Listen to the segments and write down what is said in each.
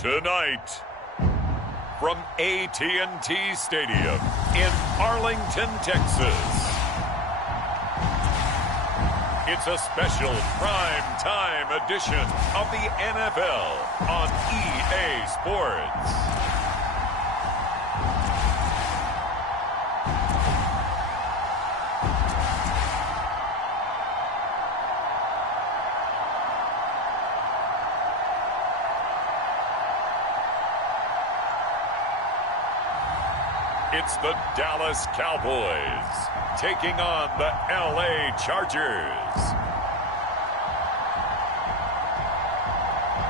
Tonight, from AT&T Stadium in Arlington, Texas, it's a special prime-time edition of the NFL on EA Sports. It's the Dallas Cowboys taking on the LA Chargers.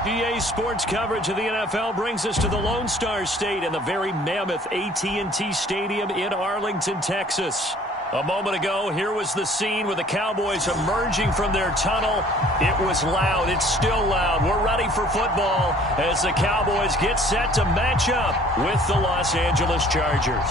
EA Sports coverage of the NFL brings us to the Lone Star State and the very mammoth AT&T Stadium in Arlington, Texas. A moment ago, here was the scene with the Cowboys emerging from their tunnel. It was loud. It's still loud. We're ready for football as the Cowboys get set to match up with the Los Angeles Chargers.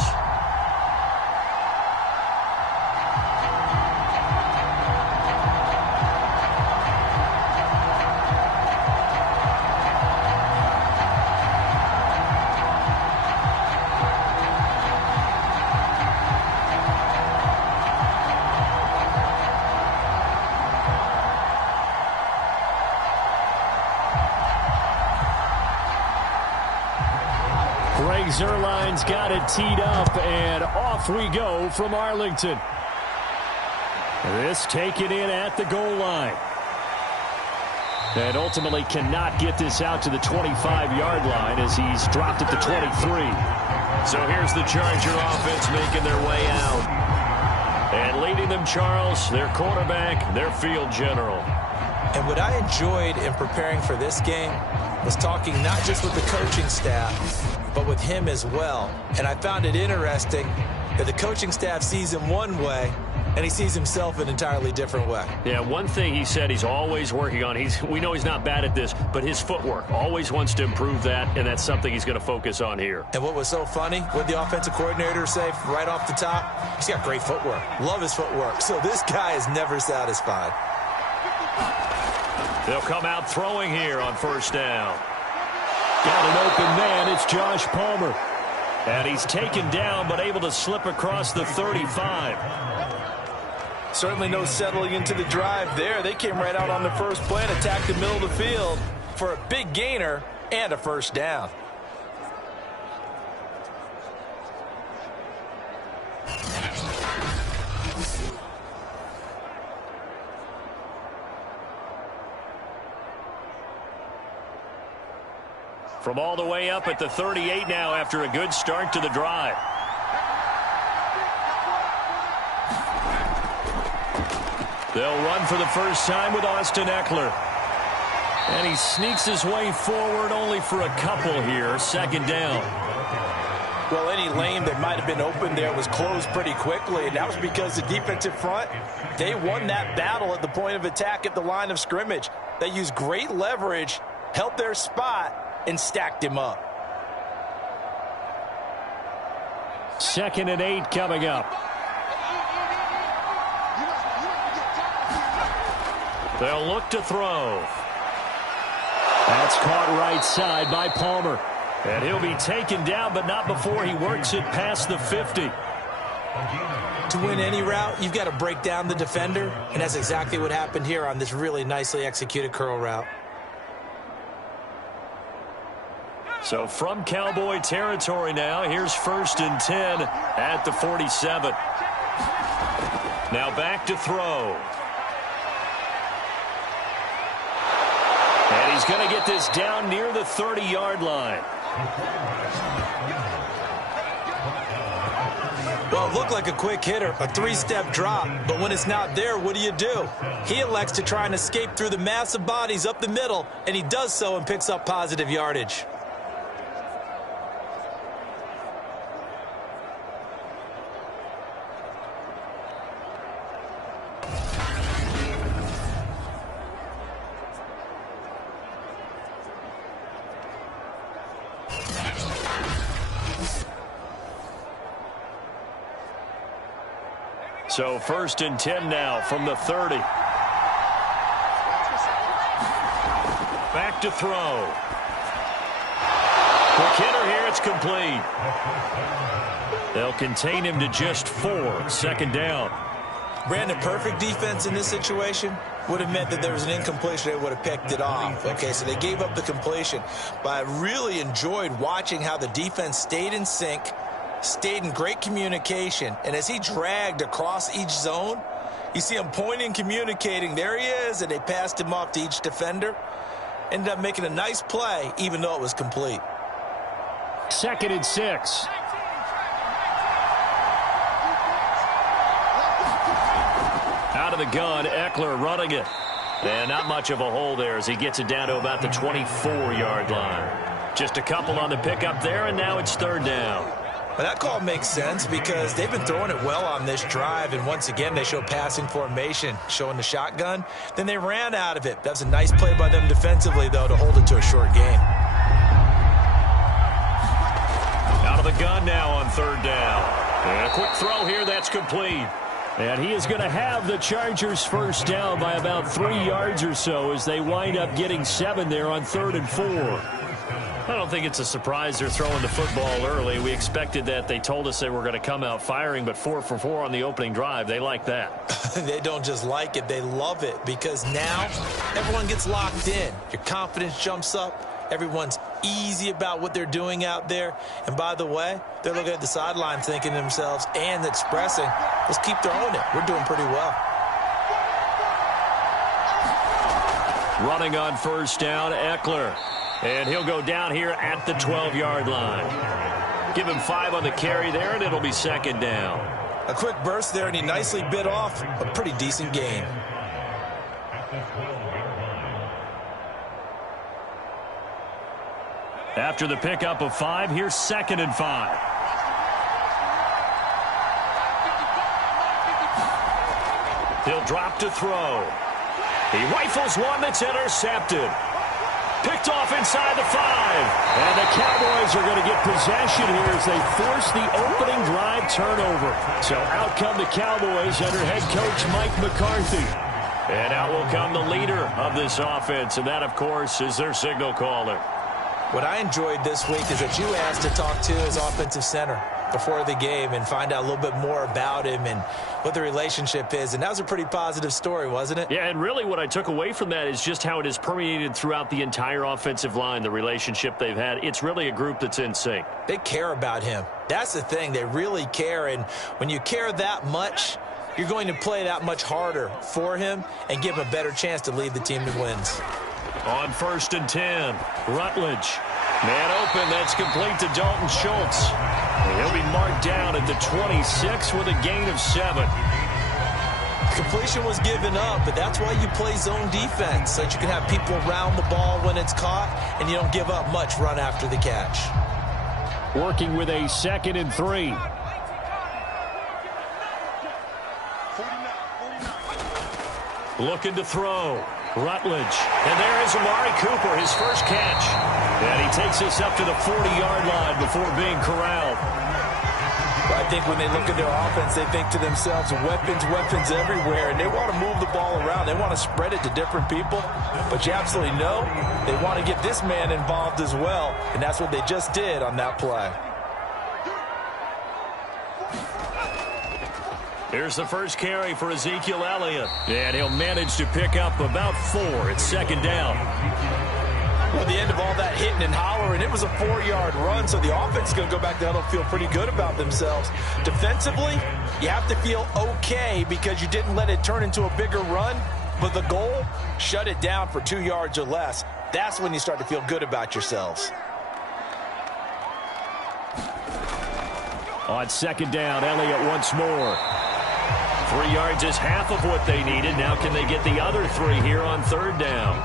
Zerline's got it teed up, and off we go from Arlington. This taken in at the goal line. And ultimately cannot get this out to the 25-yard line as he's dropped at the 23. So here's the Charger offense making their way out. And leading them, Charles, their quarterback, their field general. And what I enjoyed in preparing for this game was talking not just with the coaching staff, but with him as well. And I found it interesting that the coaching staff sees him one way, and he sees himself an entirely different way. Yeah, one thing he said he's always working on, we know he's not bad at this, but his footwork, always wants to improve that, and that's something he's going to focus on here. And what was so funny, what the offensive coordinator say right off the top? He's got great footwork. Love his footwork. So this guy is never satisfied. They'll come out throwing here on first down. Got an open man. It's Josh Palmer. And he's taken down but able to slip across the 35. Certainly no settling into the drive there. They came right out on the first play and attacked the middle of the field for a big gainer and a first down. From all the way up at the 38 now after a good start to the drive. They'll run for the first time with Austin Eckler. And he sneaks his way forward only for a couple here. Second down. Well, any lane that might have been open there was closed pretty quickly, and that was because the defensive front, they won that battle at the point of attack at the line of scrimmage. They used great leverage, held their spot, and stacked him up. 2nd and 8 coming up. They'll look to throw. That's caught right side by Palmer. And he'll be taken down, but not before he works it past the 50. To win any route, you've got to break down the defender, and that's exactly what happened here on this really nicely executed curl route. So from Cowboy territory now, here's 1st and 10 at the 47. Now back to throw. And he's going to get this down near the 30-yard line. Well, it looked like a quick hitter, a 3-step drop, but when it's not there, what do? He elects to try and escape through the massive bodies up the middle, and he does so and picks up positive yardage. So 1st and 10 now from the 30. Back to throw. Quick hitter here, it's complete. They'll contain him to just 4. Second down. Brandon, perfect defense in this situation would have meant that there was an incompletion. They would have picked it off. Okay, so they gave up the completion. But I really enjoyed watching how the defense stayed in sync, stayed in great communication. And as he dragged across each zone, you see him pointing, communicating. There he is, and they passed him off to each defender. Ended up making a nice play, even though it was complete. 2nd and 6. Out of the gun, Eckler running it. And not much of a hole there as he gets it down to about the 24-yard line. Just a couple on the pickup there, and now it's 3rd down. Well, that call makes sense because they've been throwing it well on this drive, and once again they show passing formation, showing the shotgun. Then they ran out of it. That was a nice play by them defensively, though, to hold it to a short game. Out of the gun now on 3rd down. And a quick throw here, that's complete. And he is going to have the Chargers first down by about 3 yards or so as they wind up getting 7 there on 3rd and 4. I don't think it's a surprise they're throwing the football early. We expected that. They told us they were going to come out firing, but 4 for 4 on the opening drive. They like that. They don't just like it, they love it, because now everyone gets locked in. Your confidence jumps up. Everyone's easy about what they're doing out there. And by the way, they're looking at the sideline thinking to themselves and expressing, let's keep throwing it. We're doing pretty well. Running on 1st down, Eckler. And he'll go down here at the 12-yard line. Give him 5 on the carry there, and it'll be 2nd down. A quick burst there, and he nicely bit off a pretty decent gain. After the pickup of 5, here's 2nd and 5. He'll drop to throw. He rifles one that's intercepted. Picked off inside the 5. And the Cowboys are going to get possession here as they force the opening drive turnover. So out come the Cowboys under head coach Mike McCarthy. And out will come the leader of this offense, and that, of course, is their signal caller. What I enjoyed this week is that you asked to talk to his offensive center before the game and find out a little bit more about him and what the relationship is. And that was a pretty positive story, wasn't it? Yeah, and really what I took away from that is just how it has permeated throughout the entire offensive line, the relationship they've had. It's really a group that's in sync. They care about him. That's the thing. They really care. And when you care that much, you're going to play that much harder for him and give him a better chance to lead the team to wins. On 1st and 10, Rutledge. Man open, that's complete to Dalton Schultz. He'll be marked down at the 26 with a gain of 7. Completion was given up, but that's why you play zone defense, so that you can have people around the ball when it's caught, and you don't give up much run after the catch. Working with a 2nd and 3. Looking to throw. Rutledge. And there is Amari Cooper, his first catch. And he takes us up to the 40-yard line before being corralled. I think when they look at their offense, they think to themselves, weapons everywhere, and they want to move the ball around. They want to spread it to different people. But you absolutely know they want to get this man involved as well, and that's what they just did on that play. Here's the first carry for Ezekiel Elliott. And he'll manage to pick up about 4. It's 2nd down. Well, at the end of all that hitting and hollering, it was a 4-yard run, so the offense is going to go back to huddle, feel pretty good about themselves. Defensively, you have to feel okay because you didn't let it turn into a bigger run, but the goal, shut it down for 2 yards or less. That's when you start to feel good about yourselves. On 2nd down, Elliott once more. 3 yards is half of what they needed. Now can they get the other 3 here on 3rd down?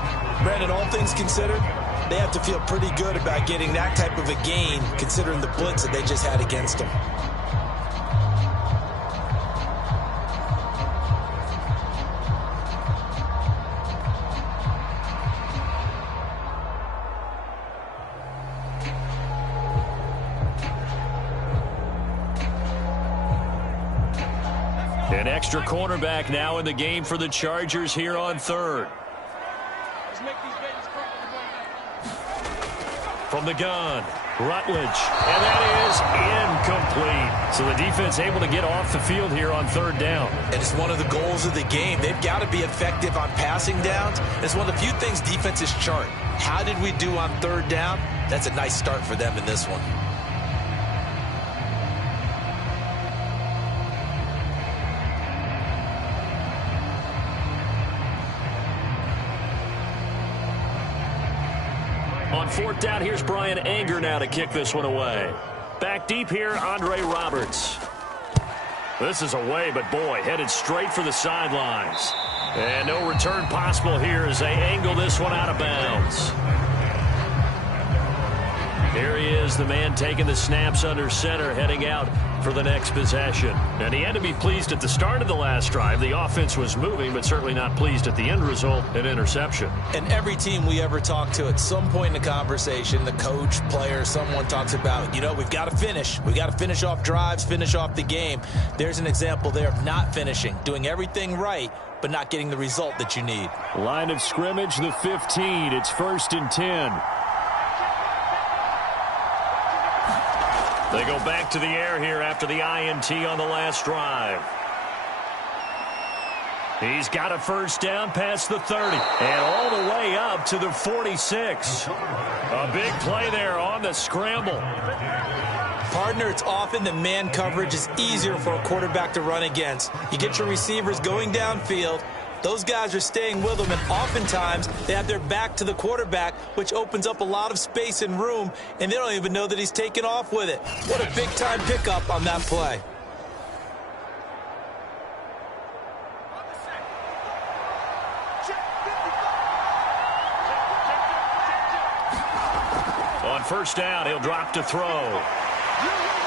Brandon, all things considered, they have to feel pretty good about getting that type of a gain considering the blitz that they just had against them. An extra cornerback now in the game for the Chargers here on 3rd. From the gun, Rutledge, and that is incomplete. So the defense able to get off the field here on third down. And it's one of the goals of the game. They've got to be effective on passing downs. It's one of the few things defenses chart. How did we do on third down? That's a nice start for them in this one. On fourth down, here's Brian Anger now to kick this one away. Back deep here, Andre Roberts. This is away, but boy, headed straight for the sidelines. And no return possible here as they angle this one out of bounds. Here he is, the man taking the snaps under center, heading out for the next possession. And he had to be pleased at the start of the last drive. The offense was moving, but certainly not pleased at the end result, an interception. And every team we ever talk to at some point in the conversation, the coach, player, someone talks about, you know, we've got to finish. We've got to finish off drives, finish off the game. There's an example there of not finishing, doing everything right, but not getting the result that you need. Line of scrimmage, the 15. It's 1st and 10. They go back to the air here after the INT on the last drive. He's got a first down past the 30 and all the way up to the 46. A big play there on the scramble. Partner, it's often that man coverage is easier for a quarterback to run against. You get your receivers going downfield. Those guys are staying with them, and oftentimes they have their back to the quarterback, which opens up a lot of space and room, and they don't even know that he's taken off with it. What a big-time pickup on that play. On first down, he'll drop to throw.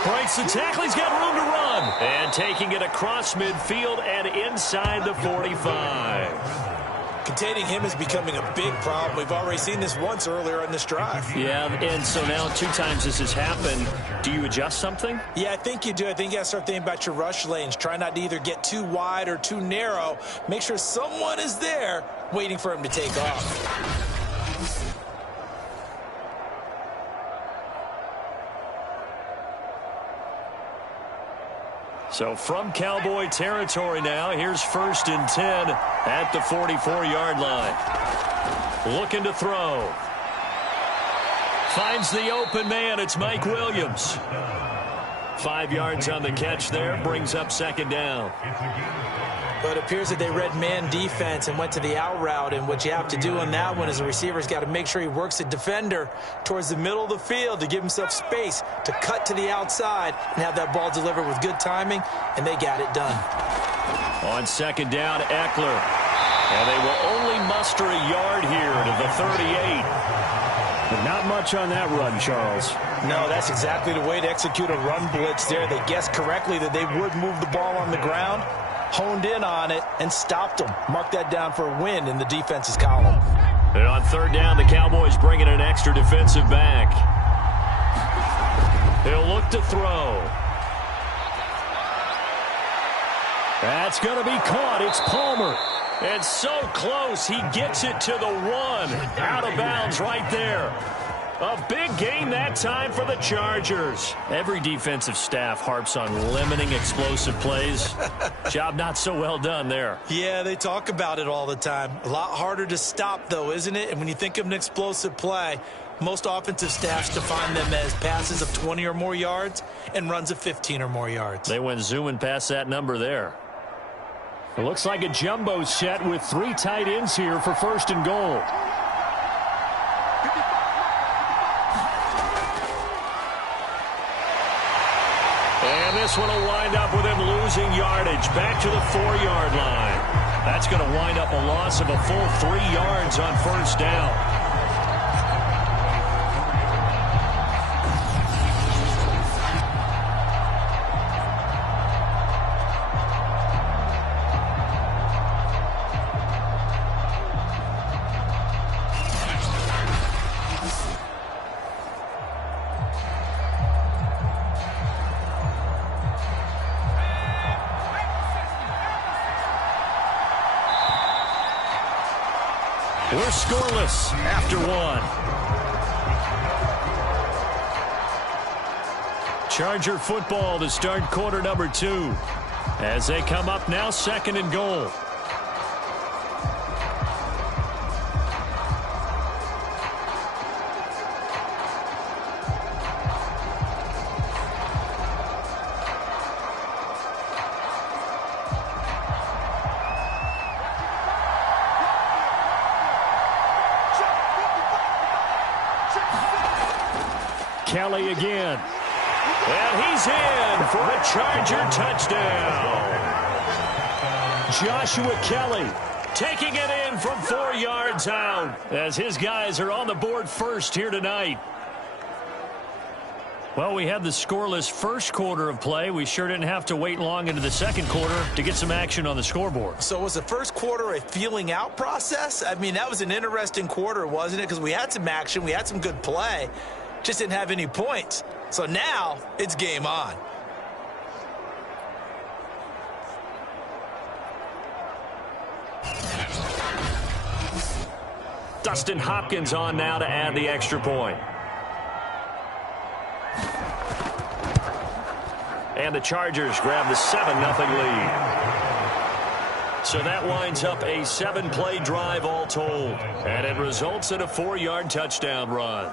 Breaks the tackle, he's got room to run. And taking it across midfield and inside the 45. Containing him is becoming a big problem. We've already seen this once earlier in this drive. Yeah, and so now 2 times this has happened. Do you adjust something? Yeah, I think you do. I think you got to start thinking about your rush lanes. Try not to either get too wide or too narrow. Make sure someone is there waiting for him to take off. So from Cowboy territory now, here's 1st and 10 at the 44-yard line. Looking to throw. Finds the open man. It's Mike Williams. 5 yards on the catch there. Brings up 2nd down. But it appears that they read man defense and went to the out route. And what you have to do on that one is the receiver's got to make sure he works the defender towards the middle of the field to give himself space to cut to the outside and have that ball delivered with good timing, and they got it done. On 2nd down, Eckler. And they will only muster a yard here to the 38. But not much on that run, Charles. No, that's exactly the way to execute a run blitz there. They guessed correctly that they would move the ball on the ground, honed in on it, and stopped them. Mark that down for a win in the defense's column. And on 3rd down, the Cowboys bring in an extra defensive back. He'll look to throw. That's going to be caught. It's Palmer. And so close, he gets it to the 1. Out of bounds right there. A big gain that time for the Chargers. Every defensive staff harps on limiting explosive plays. Job not so well done there. Yeah, they talk about it all the time. A lot harder to stop, though, isn't it? And when you think of an explosive play, most offensive staffs define them as passes of 20 or more yards and runs of 15 or more yards. They went zooming past that number there. It looks like a jumbo set with 3 tight ends here for 1st and goal. And this one will wind up with him losing yardage back to the 4-yard line. That's going to wind up a loss of a full 3 yards on 1st down. We're scoreless after 1. Charger football to start quarter number 2. As they come up now, 2nd and goal. Kelly again. And he's in for a Charger touchdown. Joshua Kelly taking it in from 4 yards out as his guys are on the board first here tonight. Well, we had the scoreless first quarter of play. We sure didn't have to wait long into the second quarter to get some action on the scoreboard. So was the first quarter a feeling out process? I mean, that was an interesting quarter, wasn't it? Because we had some action, we had some good play, just didn't have any points. So now it's game on. Dustin Hopkins on now to add the extra point. And the Chargers grab the 7-0 lead. So that winds up a 7-play drive all told. And it results in a 4-yard touchdown run.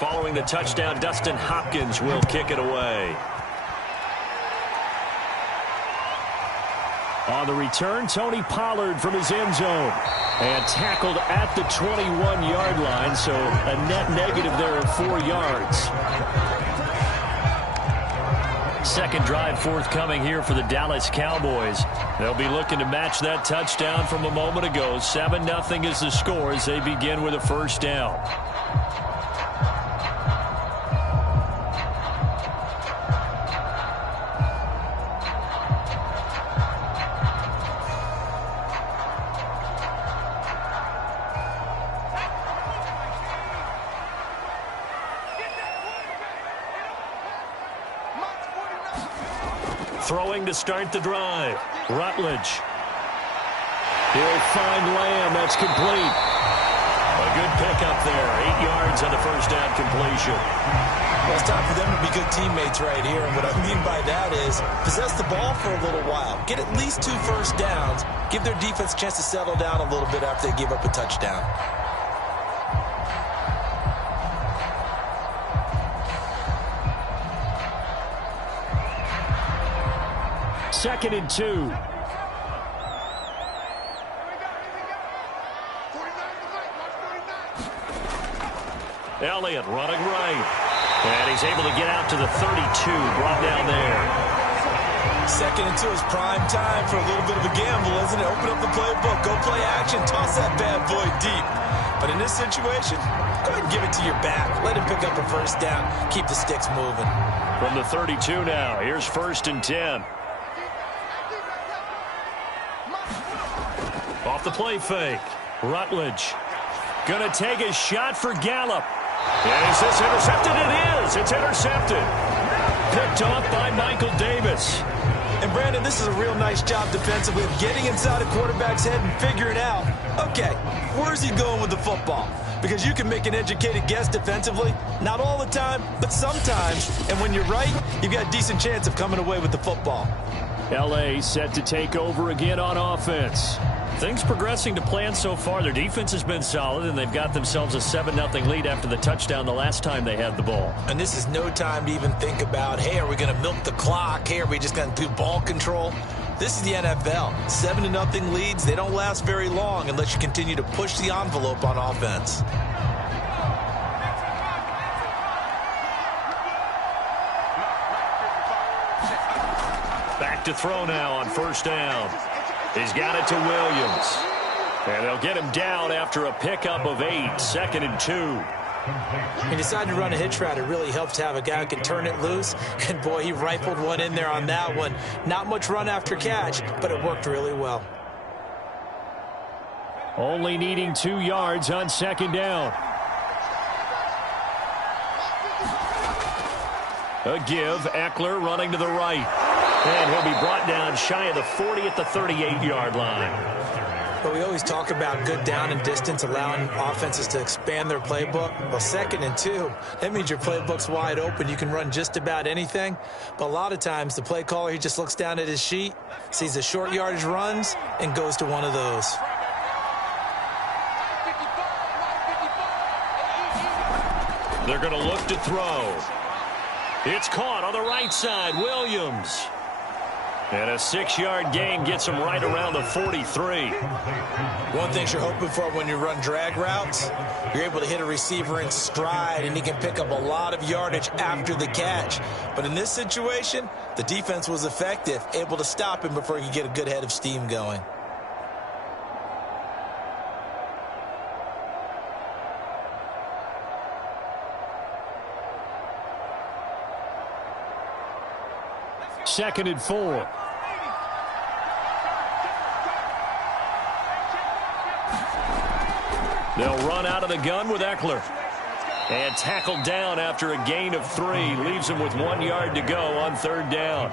Following the touchdown, Dustin Hopkins will kick it away. On the return, Tony Pollard from his end zone. And tackled at the 21-yard line, so a net negative there of 4 yards. Second drive forthcoming here for the Dallas Cowboys. They'll be looking to match that touchdown from a moment ago. 7-0 is the score as they begin with a first down. Throwing to start the drive. Rutledge. He'll find Lamb. That's complete. A good pickup there. 8 yards on the first down completion. Well, it's time for them to be good teammates right here. And what I mean by that is possess the ball for a little while. Get at least 2 first downs. Give their defense a chance to settle down a little bit after they give up a touchdown. Second and 2. Elliott running right. And he's able to get out to the 32. Brought down there. Second and 2 is prime time for a little bit of a gamble, isn't it? Open up the playbook. Go play action. Toss that bad boy deep. But in this situation, go ahead and give it to your back. Let him pick up a first down. Keep the sticks moving. From the 32 now. Here's 1st and 10. Off the play fake. Rutledge. Gonna take a shot for Gallup. And is this intercepted? It is. It's intercepted. Picked off by Michael Davis. And Brandon, this is a real nice job defensively of getting inside a quarterback's head and figuring out, okay, where's he going with the football? Because you can make an educated guess defensively. Not all the time, but sometimes. And when you're right, you've got a decent chance of coming away with the football. L.A. set to take over again on offense. Things progressing to plan so far. Their defense has been solid, and they've got themselves a 7-0 lead after the touchdown the last time they had the ball. And this is no time to even think about, hey, are we going to milk the clock? Hey, are we just going to do ball control? This is the NFL. 7-0 leads, they don't last very long unless you continue to push the envelope on offense. Back to throw now on first down. He's got it to Williams. And they'll get him down after a pickup of 8, 2nd and 2. He decided to run a hitch route. It really helps to have a guy who can turn it loose. And, boy, he rifled one in there on that one. Not much run after catch, but it worked really well. Only needing 2 yards on 2nd down. A give. Eckler running to the right. And he'll be brought down shy of the 40 at the 38-yard line. But we always talk about good down and distance, allowing offenses to expand their playbook. Well, 2nd and 2, that means your playbook's wide open. You can run just about anything. But a lot of times, the play caller, he just looks down at his sheet, sees the short yardage runs, and goes to one of those. They're going to look to throw. It's caught on the right side. Williams. And a 6-yard gain gets him right around the 43. One thing you're hoping for when you run drag routes, you're able to hit a receiver in stride, and he can pick up a lot of yardage after the catch. But in this situation, the defense was effective, able to stop him before he could get a good head of steam going. Second and 4. They'll run out of the gun with Eckler. And tackled down after a gain of 3. Leaves him with 1 yard to go on 3rd down.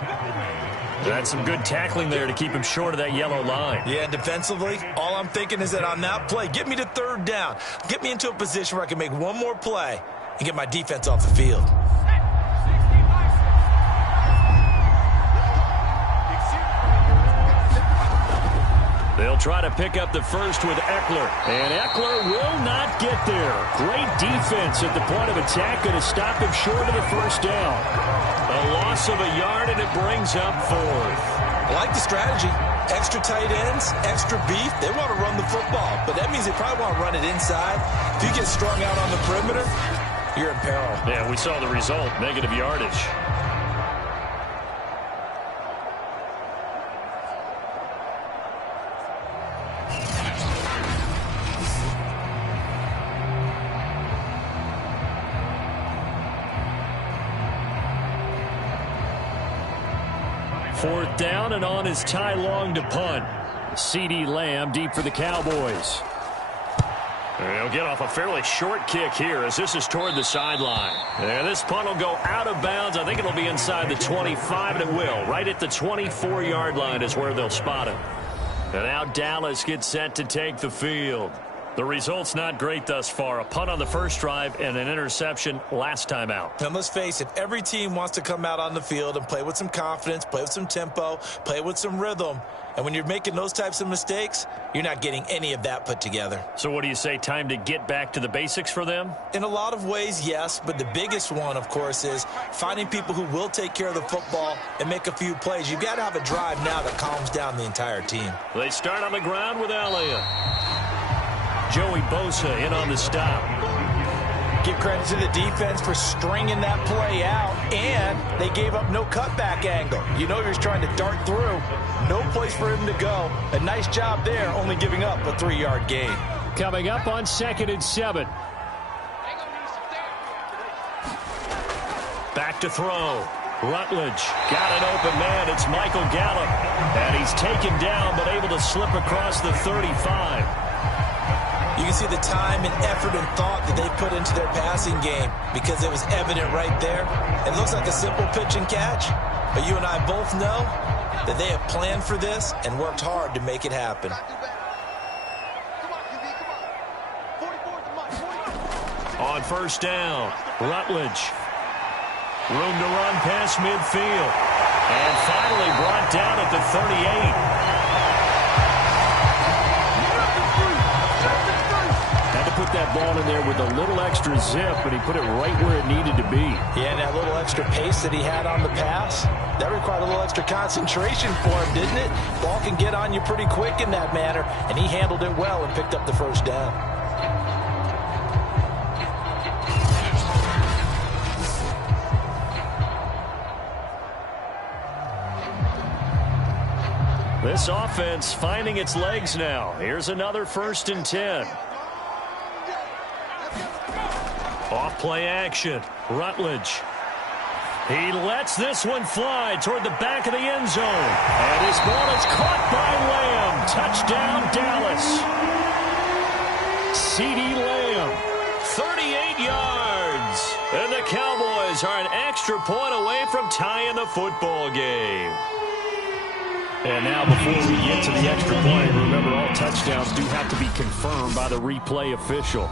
That's some good tackling there to keep him short of that yellow line. Yeah, defensively, all I'm thinking is that on that play, get me to 3rd down. Get me into a position where I can make one more play and get my defense off the field. They'll try to pick up the first with Eckler. And Eckler will not get there. Great defense at the point of attack. Going to stop him short of the 1st down. A loss of a yard, and it brings up 4th. I like the strategy. Extra tight ends, extra beef. They want to run the football, but that means they probably want to run it inside. If you get strung out on the perimeter, you're in peril. Yeah, we saw the result. Negative yardage. Fourth down, and on is Ty Long to punt. C.D. Lamb deep for the Cowboys. They'll get off a fairly short kick here as this is toward the sideline. And this punt will go out of bounds. I think it'll be inside the 25, and it will. Right at the 24-yard line is where they'll spot him. And now Dallas gets set to take the field. The result's not great thus far. A punt on the first drive and an interception last time out. And let's face it, every team wants to come out on the field and play with some confidence, play with some tempo, play with some rhythm. And when you're making those types of mistakes, you're not getting any of that put together. So what do you say, time to get back to the basics for them? In a lot of ways, yes. But the biggest one, of course, is finding people who will take care of the football and make a few plays. You've got to have a drive now that calms down the entire team. They start on the ground with Elliott. Joey Bosa in on the stop. Give credit to the defense for stringing that play out, and they gave up no cutback angle. You know you're trying to dart through. No place for him to go. A nice job there, only giving up a 3-yard gain. Coming up on 2nd and 7. Back to throw. Rutledge got an open man. It's Michael Gallup. And he's taken down but able to slip across the 35. You can see the time and effort and thought that they put into their passing game because it was evident right there. It looks like a simple pitch and catch, but you and I both know that they have planned for this and worked hard to make it happen. On 1st down, Rutledge. Room to run past midfield. And finally brought down at the 38. Put that ball in there with a little extra zip, but he put it right where it needed to be. Yeah, and that little extra pace that he had on the pass, that required a little extra concentration for him, didn't it? Ball can get on you pretty quick in that manner, and he handled it well and picked up the 1st down. This offense finding its legs now. Here's another 1st and 10. Off play action. Rutledge. He lets this one fly toward the back of the end zone. And his ball is caught by Lamb. Touchdown, Dallas. CeeDee Lamb, 38 yards. And the Cowboys are an extra point away from tying the football game. And now before we get to the extra point, remember all touchdowns do have to be confirmed by the replay official.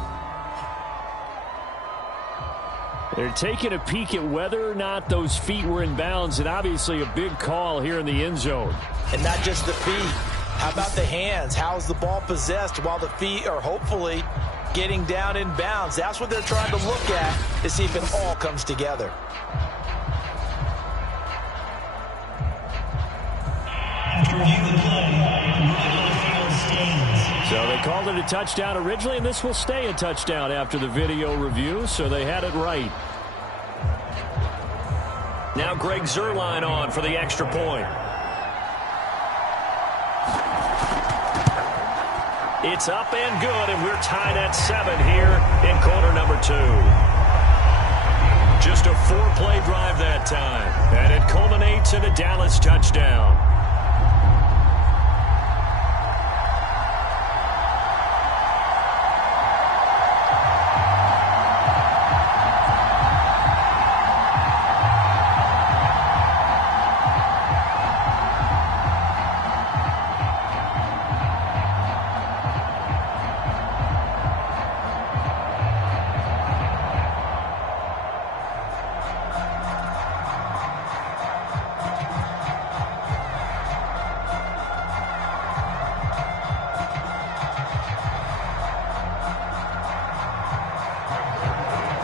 They're taking a peek at whether or not those feet were in bounds, and obviously a big call here in the end zone. And not just the feet. How about the hands? How's the ball possessed while the feet are hopefully getting down in bounds? That's what they're trying to look at to see if it all comes together. So they called it a touchdown originally, and this will stay a touchdown after the video review, so they had it right. Now Greg Zuerlein on for the extra point. It's up and good, and we're tied at 7 here in quarter number 2. Just a 4-play drive that time, and it culminates in a Dallas touchdown.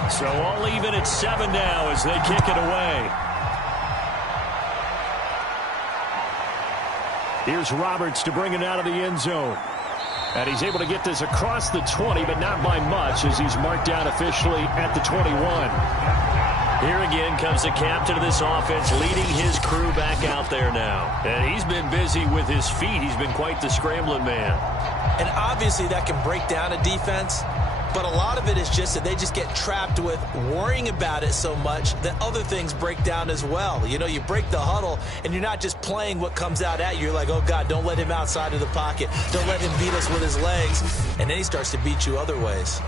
So all even at 7 now as they kick it away. Here's Roberts to bring it out of the end zone. And he's able to get this across the 20, but not by much as he's marked down officially at the 21. Here again comes the captain of this offense leading his crew back out there now. And he's been busy with his feet. He's been quite the scrambling man. And obviously that can break down a defense. But a lot of it is just that they just get trapped with worrying about it so much that other things break down as well. You know, you break the huddle, and you're not just playing what comes out at you. You're like, oh, God, don't let him outside of the pocket. Don't let him beat us with his legs. And then he starts to beat you other ways.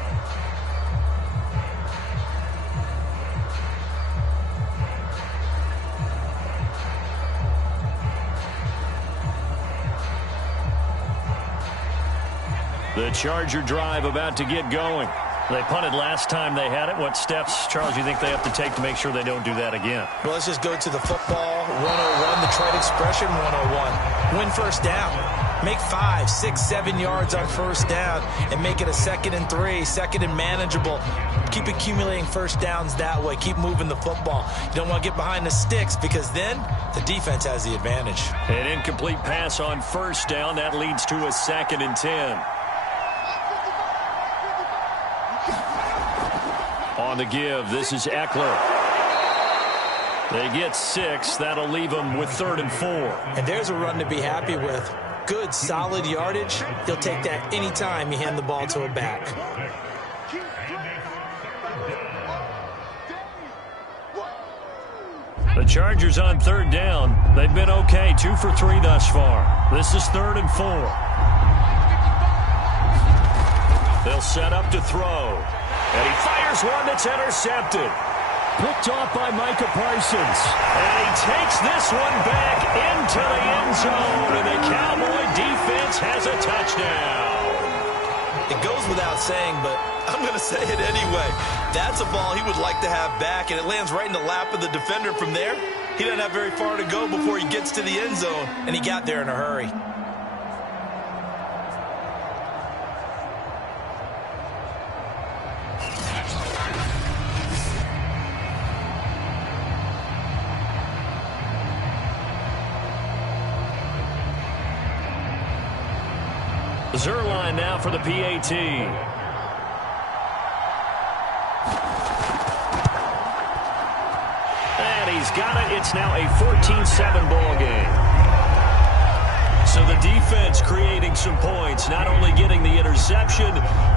The Charger drive about to get going. They punted last time they had it. What steps, Charles, do you think they have to take to make sure they don't do that again? Well, let's just go to the football 101, the trade expression 101. Win first down. Make 5, 6, 7 yards on first down and make it a 2nd and 3, 2nd and manageable. Keep accumulating first downs that way. Keep moving the football. You don't want to get behind the sticks because then the defense has the advantage. An incomplete pass on first down. That leads to a 2nd and 10. On the give, this is Eckler. They get 6. That'll leave them with 3rd and 4. And there's a run to be happy with. Good, solid yardage. He'll take that anytime you hand the ball to a back. The Chargers on 3rd down. They've been okay, 2 for 3 thus far. This is 3rd and 4. They'll set up to throw. And he fires one that's intercepted. Picked off by Micah Parsons. And he takes this one back into the end zone. And the Cowboy defense has a touchdown. It goes without saying, but I'm going to say it anyway. That's a ball he would like to have back, and it lands right in the lap of the defender from there. He doesn't have very far to go before he gets to the end zone, and he got there in a hurry. Zuerlein now for the PAT. And he's got it. It's now a 14-7 ball game. So the defense creating some points, not only getting the interception,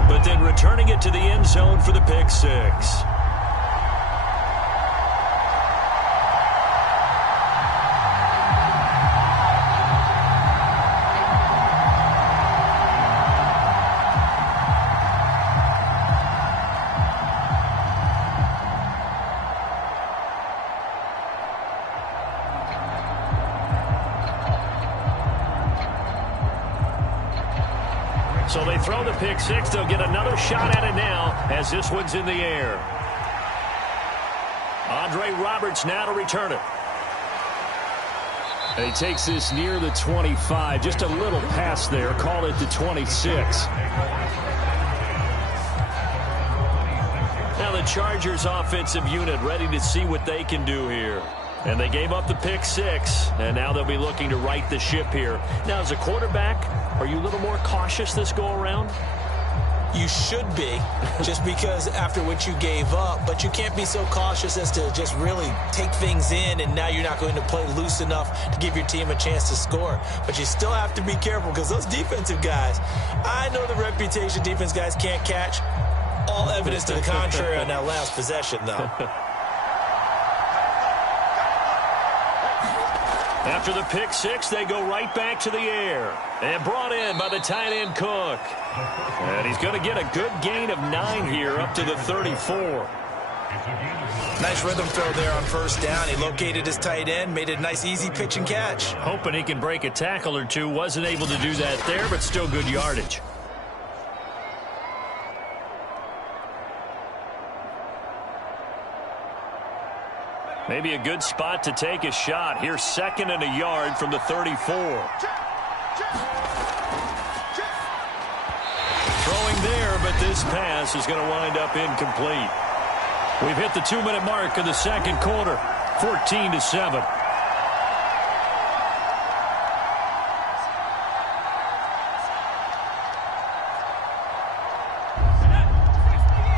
but then returning it to the end zone for the pick six. So they throw the pick six. They'll get another shot at it now as this one's in the air. Andre Roberts now to return it. And he takes this near the 25. Just a little pass there. Call it the 26. Now the Chargers offensive unit ready to see what they can do here. And they gave up the pick six, and now they'll be looking to right the ship here. Now, as a quarterback, are you a little more cautious this go-around? You should be, just because after what you gave up. But you can't be so cautious as to just really take things in, and now you're not going to play loose enough to give your team a chance to score. But you still have to be careful, because those defensive guys, I know the reputation defense guys can't catch. All evidence to the contrary on that last possession, though. After the pick six, they go right back to the air. And brought in by the tight end Cook. And he's going to get a good gain of 9 here up to the 34. Nice rhythm throw there on first down. He located his tight end, made it a nice easy pitch and catch. Hoping he can break a tackle or two. Wasn't able to do that there, but still good yardage. Maybe a good spot to take a shot. Here's 2nd and a yard from the 34. Throwing there, but this pass is going to wind up incomplete. We've hit the 2-minute mark of the second quarter, 14-7.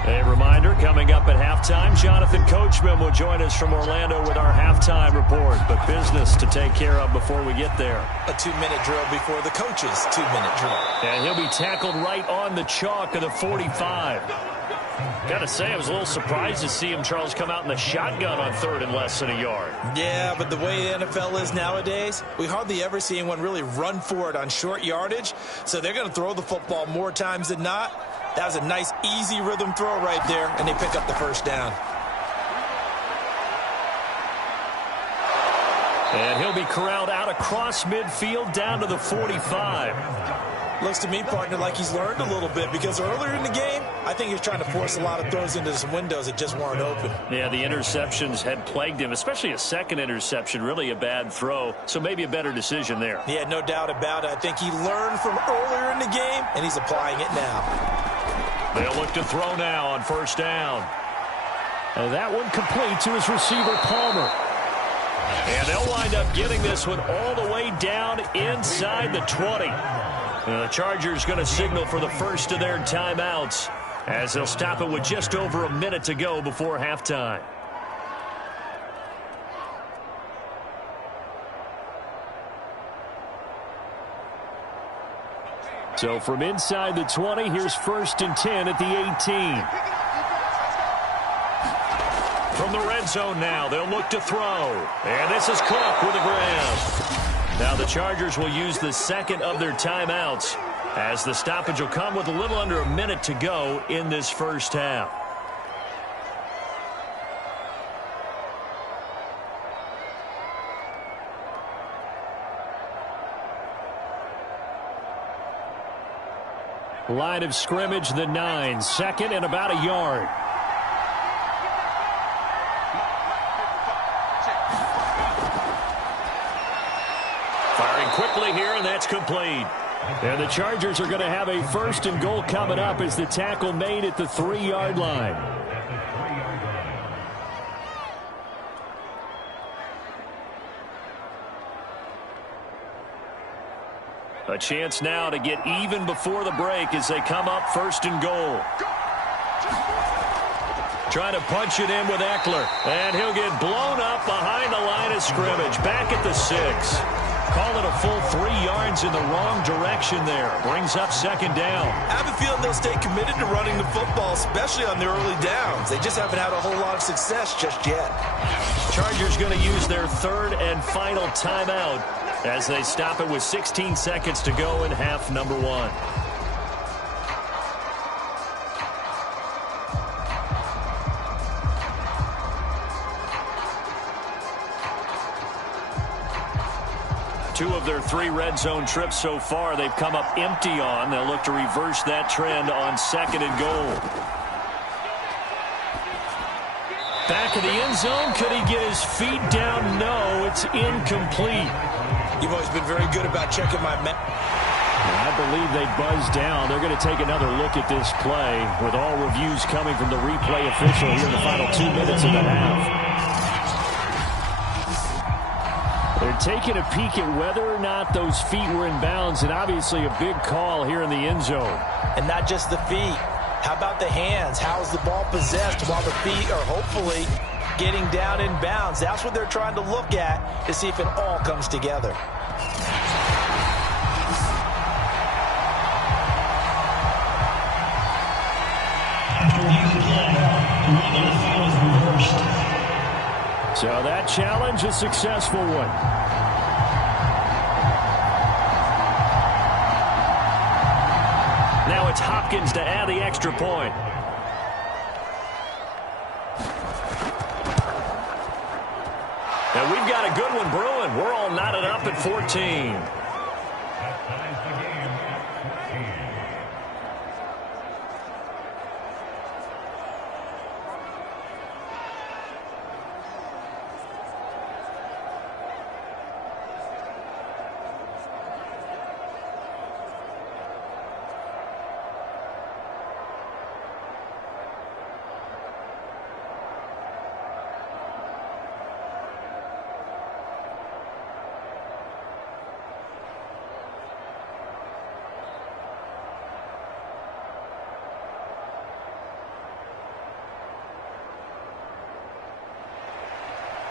A reminder, coming up at halftime, Jonathan Coachman will join us from Orlando with our halftime report. But business to take care of before we get there. A 2-minute drill before the coach's 2-minute drill. And he'll be tackled right on the chalk of the 45. Got to say, I was a little surprised to see him, Charles, come out in the shotgun on 3rd and less than a yard. Yeah, but the way the NFL is nowadays, we hardly ever see anyone really run for it on short yardage. So they're going to throw the football more times than not. That was a nice, easy rhythm throw right there, and they pick up the first down. And he'll be corralled out across midfield down to the 45. Looks to me, partner, like he's learned a little bit, because earlier in the game, I think he was trying to force a lot of throws into some windows that just weren't open. Yeah, the interceptions had plagued him, especially a second interception, really a bad throw. So maybe a better decision there. Yeah, no doubt about it. I think he learned from earlier in the game, and he's applying it now. They'll look to throw now on first down. And that one complete to his receiver, Palmer. And they'll wind up getting this one all the way down inside the 20. And the Chargers going to signal for the first of their timeouts as they'll stop it with just over a minute to go before halftime. So from inside the 20, here's 1st and 10 at the 18. From the red zone now, they'll look to throw. And this is Cook with a grab. Now the Chargers will use the second of their timeouts as the stoppage will come with a little under a minute to go in this first half. Line of scrimmage, the 9. 2nd and about a yard. Firing quickly here, and that's complete. And the Chargers are going to have a 1st and goal coming up as the tackle made at the 3-yard line. A chance now to get even before the break as they come up 1st and goal. Trying to punch it in with Eckler. And he'll get blown up behind the line of scrimmage. Back at the 6. Call it a full 3 yards in the wrong direction there. Brings up second down. I have a feeling they'll stay committed to running the football, especially on their early downs. They just haven't had a whole lot of success just yet. Chargers going to use their third and final timeout as they stop it with 16 seconds to go in half number 1. Two of their 3 red zone trips so far, they've come up empty on. They'll look to reverse that trend on second and goal. Back of the end zone. Could he get his feet down? No, it's incomplete. You've always been very good about checking my map. I believe they buzzed down. They're going to take another look at this play with all reviews coming from the replay official here in the final 2 minutes of the half. They're taking a peek at whether or not those feet were in bounds, and obviously a big call here in the end zone. And not just the feet. How about the hands? How's the ball possessed while the feet are hopefully getting down in bounds? That's what they're trying to look at to see if it all comes together. So that challenge, a successful one. Now it's Hopkins to add the extra point. And we've got a good one brewing. We're all knotted up at 14.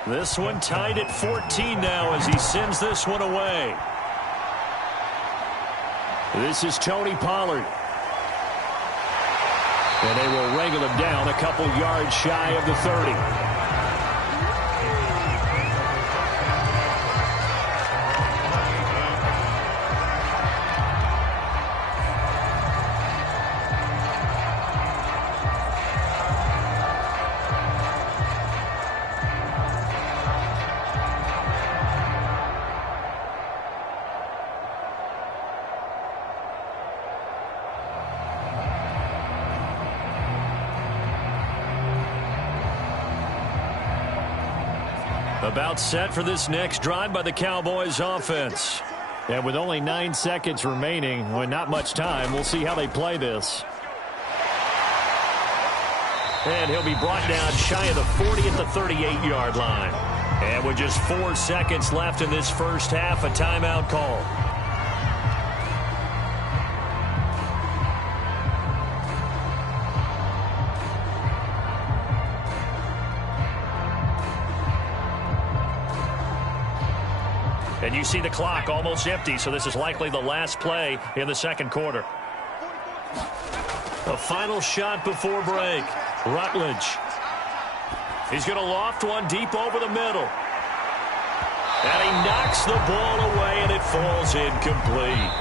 This one tied at 14 now as he sends this one away. This is Tony Pollard. And they will wrangle him down a couple yards shy of the 30. About set for this next drive by the Cowboys offense. And with only 9 seconds remaining, with not much time, we'll see how they play this. And he'll be brought down shy of the 40 at the 38-yard line. And with just 4 seconds left in this first half, a timeout call. And you see the clock almost empty, so this is likely the last play in the second quarter. A final shot before break. Rutledge. He's going to loft one deep over the middle. And he knocks the ball away, and it falls incomplete.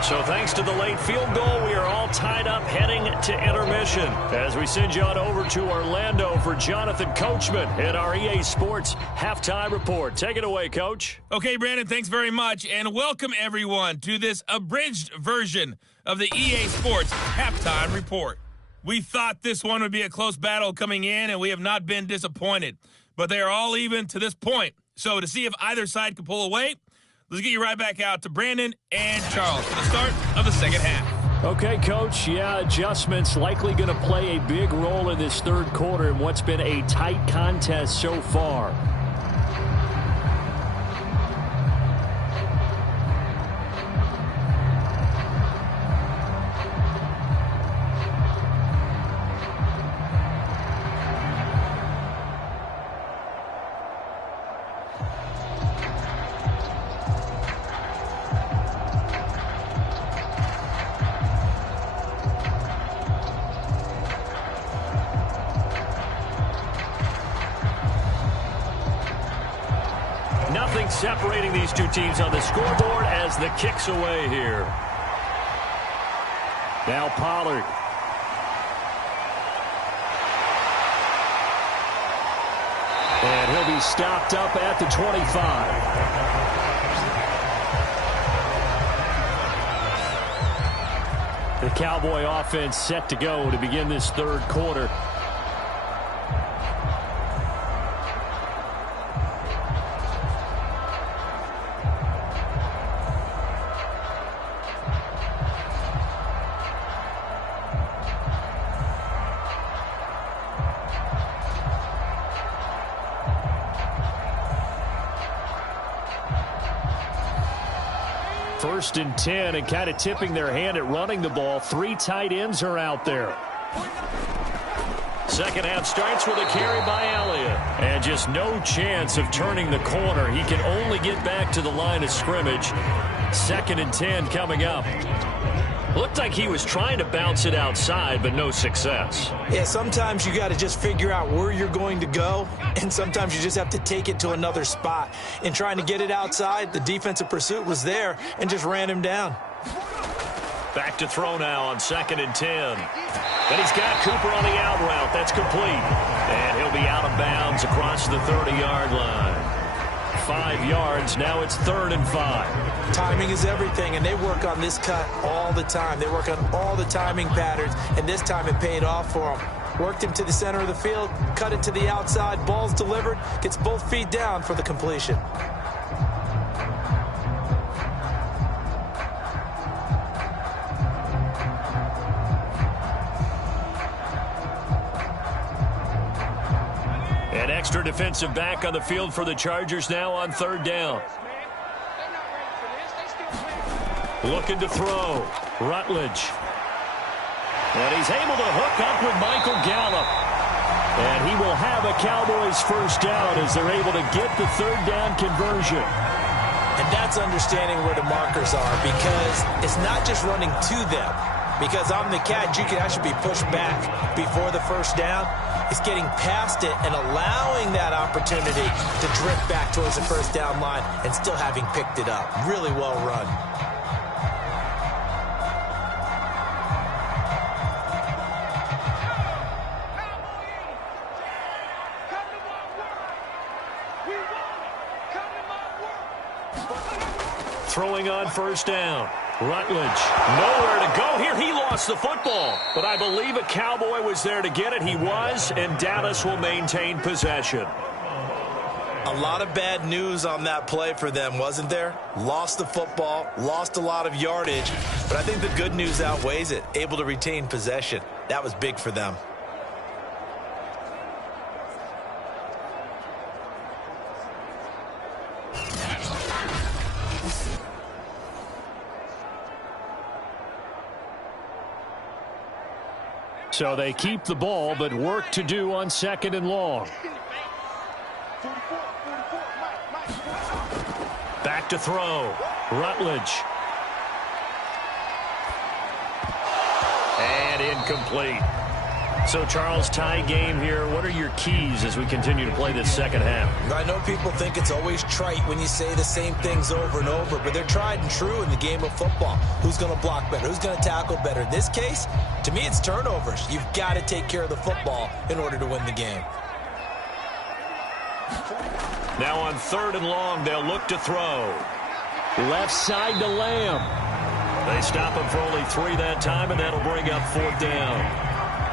So thanks to the late field goal, we are all tied up heading to intermission as we send you on over to Orlando for Jonathan Coachman at our EA Sports Halftime Report. Take it away, Coach. Okay, Brandon, thanks very much, and welcome everyone to this abridged version of the EA Sports Halftime Report. We thought this one would be a close battle coming in, and we have not been disappointed. But they are all even to this point. So to see if either side can pull away, let's get you right back out to Brandon and Charles for the start of the second half. Okay, Coach. Yeah, adjustments likely going to play a big role in this third quarter in what's been a tight contest so far. Nothing separating these two teams on the scoreboard as the kick's away here. Now Pollard. And he'll be stopped up at the 25. The Cowboy offense set to go to begin this third quarter. First and 10, and kind of tipping their hand at running the ball. 3 tight ends are out there. Second half starts with a carry by Elliott. And just no chance of turning the corner. He can only get back to the line of scrimmage. Second and 10 coming up. Looked like he was trying to bounce it outside, but no success. Yeah, sometimes you got to just figure out where you're going to go, and sometimes you just have to take it to another spot. In trying to get it outside, the defensive pursuit was there and just ran him down. Back to throw now on second and 10. And he's got Cooper on the out route. That's complete. And he'll be out of bounds across the 30-yard line. 5 yards. Now it's 3rd and 5. Timing is everything, and they work on this cut all the time. They work on all the timing patterns, and this time it paid off for them. Worked him to the center of the field, cut it to the outside, ball's delivered, gets both feet down for the completion. An extra defensive back on the field for the Chargers now on 3rd down. Looking to throw. Rutledge. And he's able to hook up with Michael Gallup. And he will have a Cowboys first down as they're able to get the 3rd down conversion. And that's understanding where the markers are, because it's not just running to them. Because on the catch, you can actually be pushed back before the first down. It's getting past it and allowing that opportunity to drift back towards the first down line and still having picked it up. Really well run. Throwing on first down. Rutledge, nowhere to go here. He lost the football, but I believe a Cowboy was there to get it. He was, and Dallas will maintain possession. A lot of bad news on that play for them, wasn't there? Lost the football, lost a lot of yardage, but I think the good news outweighs it. Able to retain possession. That was big for them. So they keep the ball, but work to do on 2nd and long. Back to throw. Rutledge. And incomplete. So, Charles, tie game here. What are your keys as we continue to play this second half? I know people think it's always trite when you say the same things over and over, but they're tried and true in the game of football. Who's going to block better? Who's going to tackle better? In this case, to me, it's turnovers. You've got to take care of the football in order to win the game. Now on 3rd and long, they'll look to throw. Left side to Lamb. They stop him for only 3 that time, and that'll bring up 4th down.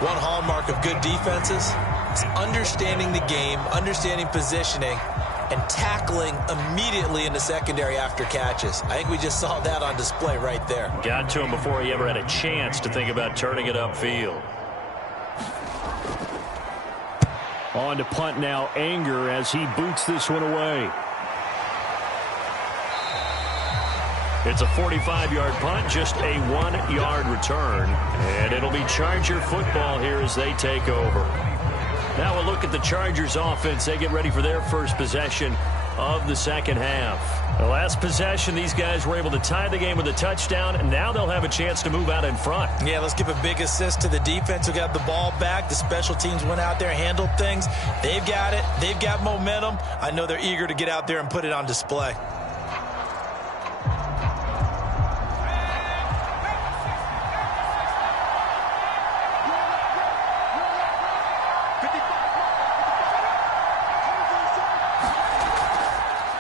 One hallmark of good defenses is understanding the game, understanding positioning, and tackling immediately in the secondary after catches. I think we just saw that on display right there. Got to him before he ever had a chance to think about turning it upfield. On to punt now, Anger, as he boots this one away. It's a 45-yard punt, just a 1-yard return. And it'll be Charger football here as they take over. Now we'll look at the Chargers offense. They get ready for their first possession of the second half. The last possession, these guys were able to tie the game with a touchdown, and now they'll have a chance to move out in front. Yeah, let's give a big assist to the defense who got the ball back. The special teams went out there, handled things. They've got it. They've got momentum. I know they're eager to get out there and put it on display.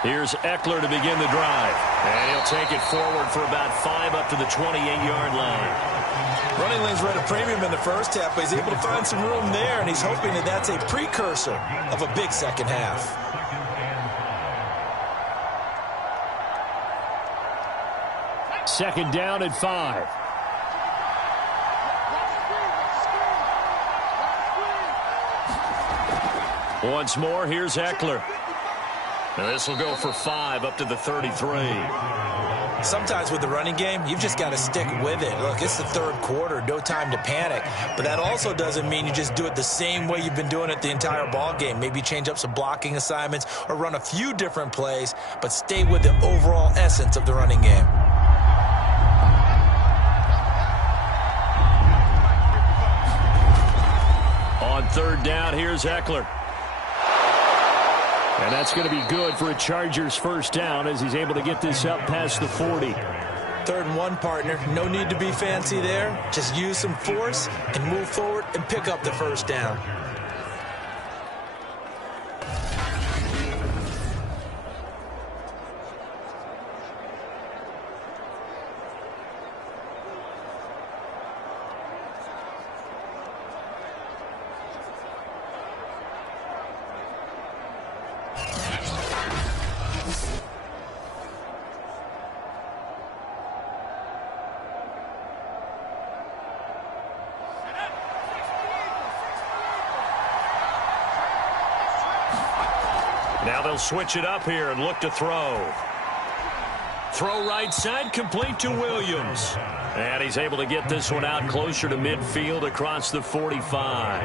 Here's Eckler to begin the drive. And he'll take it forward for about 5 up to the 28-yard line. Running lanes were at a premium in the first half, but he's able to find some room there, and he's hoping that that's a precursor of a big second half. Second down at 5. Once more, here's Eckler. And this will go for 5 up to the 33. Sometimes with the running game, you've just got to stick with it. Look, it's the third quarter, no time to panic. But that also doesn't mean you just do it the same way you've been doing it the entire ball game. Maybe change up some blocking assignments or run a few different plays, but stay with the overall essence of the running game. On third down, here's Eckler. And that's going to be good for a Chargers first down as he's able to get this up past the 40. 3rd and 1, partner. No need to be fancy there. Just use some force and move forward and pick up the first down. Now they'll switch it up here and look to throw. Throw right side, complete to Williams. And he's able to get this one out closer to midfield across the 45.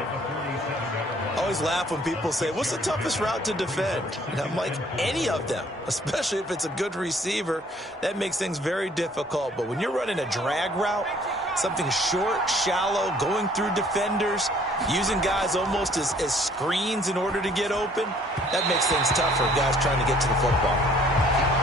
I always laugh when people say, what's the toughest route to defend? And I'm like, any of them, especially if it's a good receiver. That makes things very difficult. But when you're running a drag route, something short, shallow, going through defenders, using guys almost as screens in order to get open, that makes things tough for guys trying to get to the football.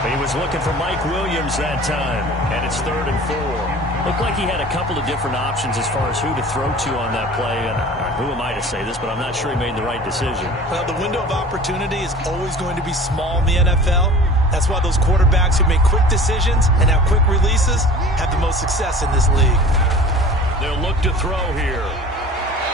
He was looking for Mike Williams that time, and it's 3rd and 4. Looked like he had a couple of different options as far as who to throw to on that play. And who am I to say this, but I'm not sure he made the right decision. Well, the window of opportunity is always going to be small in the NFL. That's why those quarterbacks who make quick decisions and have quick releases have the most success in this league. They'll look to throw here.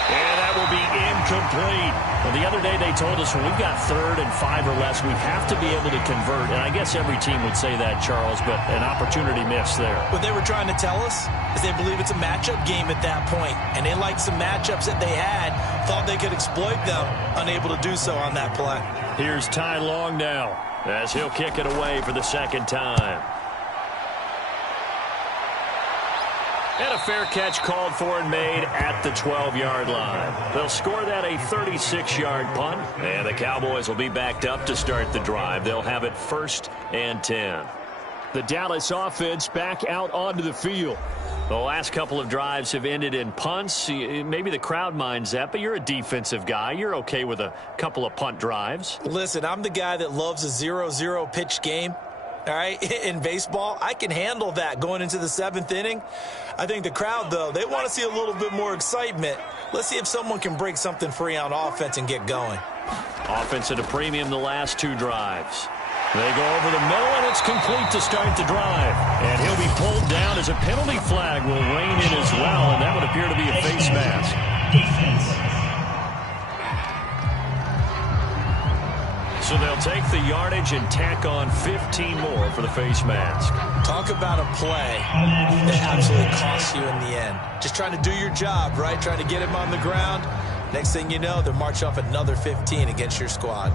And that will be incomplete. Well, the other day they told us when we've got 3rd and 5 or less, we have to be able to convert. And I guess every team would say that, Charles, but an opportunity missed there. What they were trying to tell us is they believe it's a matchup game at that point. And they liked some matchups that they had, thought they could exploit them, unable to do so on that play. Here's Ty Long now as he'll kick it away for the second time. And a fair catch called for and made at the 12-yard line. They'll score that a 36-yard punt, and the Cowboys will be backed up to start the drive. They'll have it 1st and 10. The Dallas offense back out onto the field. The last couple of drives have ended in punts. Maybe the crowd minds that, but you're a defensive guy. You're okay with a couple of punt drives. Listen, I'm the guy that loves a 0-0 pitch game. All right, in baseball, I can handle that going into the 7th inning. I think the crowd, though, they want to see a little bit more excitement. Let's see if someone can break something free on offense and get going. Offense at a premium the last 2 drives. They go over the middle, and it's complete to start the drive. And he'll be pulled down as a penalty flag will rein in as well, and that would appear to be a face mask. So they'll take the yardage and tack on 15 more for the face mask. Talk about a play that absolutely costs you in the end. Just trying to do your job, right? Trying to get him on the ground. Next thing you know, they're marching off another 15 against your squad.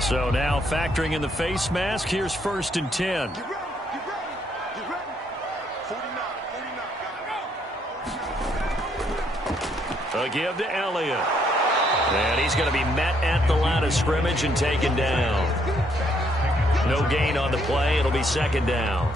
So now factoring in the face mask, here's 1st and 10. Get ready. 49. A give to Elliott. And he's going to be met at the line of scrimmage and taken down. No gain on the play. It'll be second down.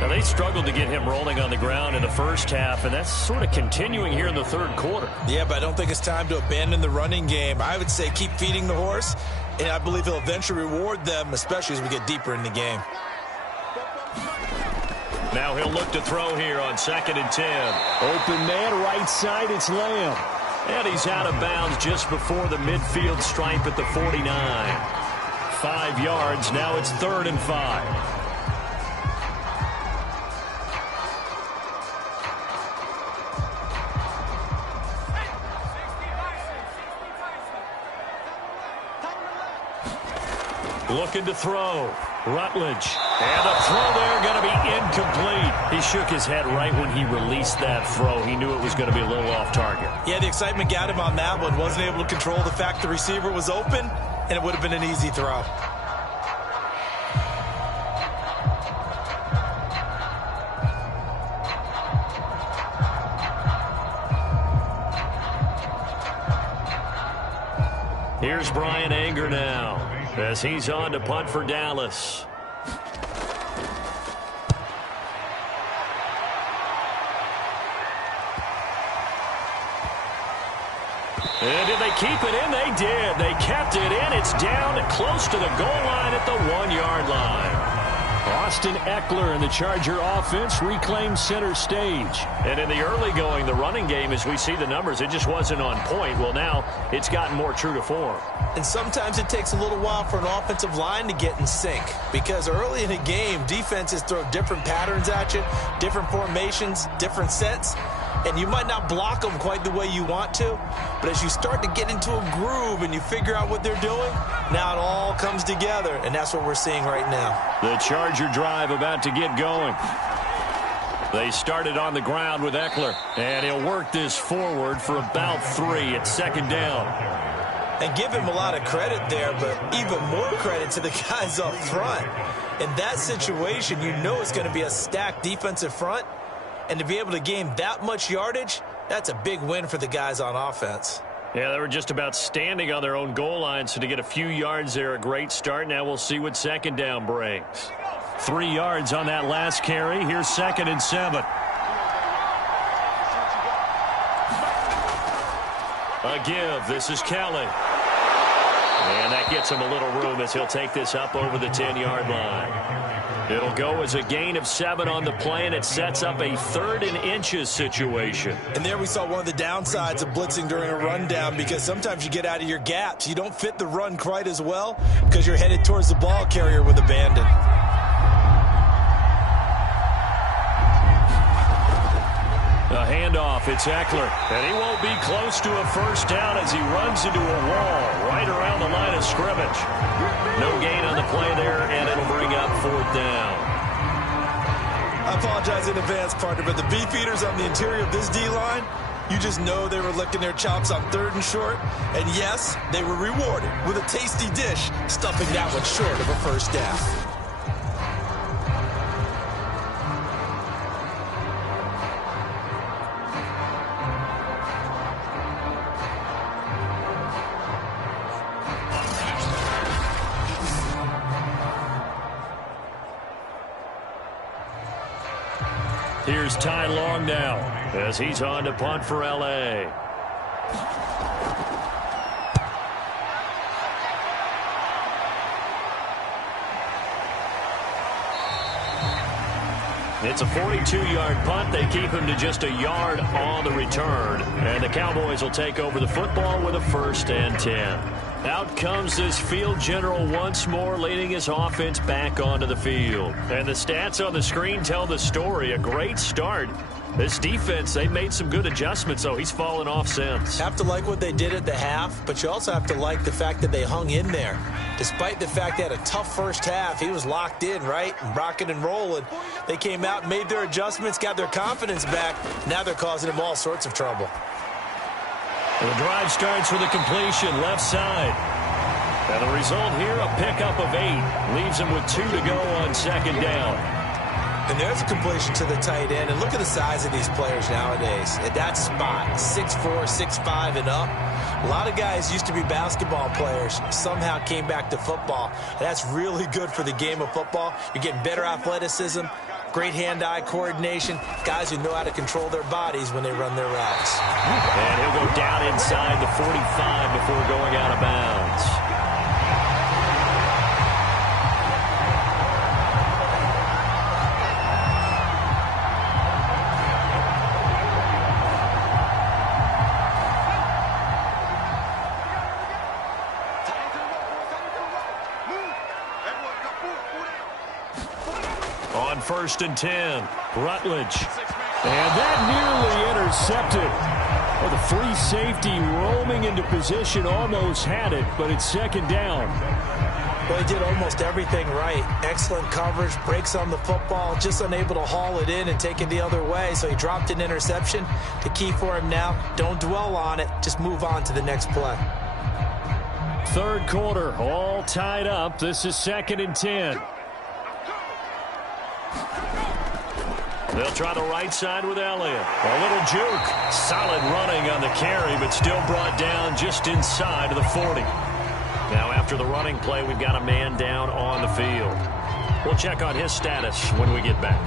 Now, they struggled to get him rolling on the ground in the first half, and that's sort of continuing here in the third quarter. Yeah, but I don't think it's time to abandon the running game. I would say keep feeding the horse, and I believe he'll eventually reward them, especially as we get deeper in the game. Now he'll look to throw here on 2nd and 10. Open man, right side, it's Lamb. And he's out of bounds just before the midfield stripe at the 49. 5 yards, now it's 3rd and 5. Looking to throw. Rutledge. And the throw there going to be incomplete. He shook his head right when he released that throw. He knew it was going to be a little off target. Yeah, the excitement got him on that one. Wasn't able to control the fact the receiver was open, and it would have been an easy throw. Here's Brian Anger now as he's on to punt for Dallas. And did they keep it in? They did. They kept it in. It's down close to the goal line at the 1-yard line. Austin Eckler and the Charger offense reclaimed center stage. And in the early going, the running game, as we see the numbers, it just wasn't on point. Well, now it's gotten more true to form. And sometimes it takes a little while for an offensive line to get in sync, because early in a game, defenses throw different patterns at you, different formations, different sets, and you might not block them quite the way you want to, but as you start to get into a groove and you figure out what they're doing, now it all comes together, and that's what we're seeing right now. The Charger drive about to get going. They started on the ground with Eckler, and he'll work this forward for about 3 at 2nd down. And give him a lot of credit there, but even more credit to the guys up front. In that situation, you know it's going to be a stacked defensive front, and to be able to gain that much yardage, that's a big win for the guys on offense. Yeah, they were just about standing on their own goal line, so to get a few yards there, a great start. Now we'll see what 2nd down brings. 3 yards on that last carry. Here's 2nd and 7. A give. This is Kelly. And that gets him a little room as he'll take this up over the 10-yard line. It'll go as a gain of 7 on the play, and it sets up a 3rd and inches situation. And there we saw one of the downsides of blitzing during a rundown, because sometimes you get out of your gaps. You don't fit the run quite as well because you're headed towards the ball carrier with abandon. A handoff, it's Eckler, and he won't be close to a first down as he runs into a wall right around the line of scrimmage. No gain on the play there, and it'll bring up 4th down. I apologize in advance, partner, but the beefeaters on the interior of this D-line, you just know they were licking their chops on 3rd and short, and yes, they were rewarded with a tasty dish, stuffing that one short of a first down. Here's Ty Long now as he's on to punt for L.A. It's a 42-yard punt. They keep him to just a yard on the return. And the Cowboys will take over the football with a 1st and 10. Out comes this field general once more, leading his offense back onto the field. And the stats on the screen tell the story. A great start. This defense, they made some good adjustments, though. He's fallen off since. Have to like what they did at the half, but you also have to like the fact that they hung in there. Despite the fact they had a tough first half, he was locked in, right? And rocking and rolling. They came out, made their adjustments, got their confidence back. Now they're causing him all sorts of trouble. The drive starts with a completion left side. And the result here, a pickup of 8. Leaves him with 2 to go on 2nd down. And there's a completion to the tight end. And look at the size of these players nowadays. At that spot, 6'4", 6'5", and up. A lot of guys used to be basketball players, somehow came back to football. And that's really good for the game of football. You're getting better athleticism, great hand-eye coordination, guys who know how to control their bodies when they run their routes. And he'll go down inside the 45 before going out of bounds. On 1st and 10, Rutledge. And that nearly intercepted. Well, the free safety roaming into position almost had it, but it's 2nd down. Well, he did almost everything right. Excellent coverage, breaks on the football, just unable to haul it in and take it the other way, so he dropped an interception. The key for him now, don't dwell on it, just move on to the next play. 3rd quarter, all tied up. This is 2nd and 10. They'll try the right side with Elliott. A little juke. Solid running on the carry, but still brought down just inside of the 40. Now, after the running play, we've got a man down on the field. We'll check on his status when we get back.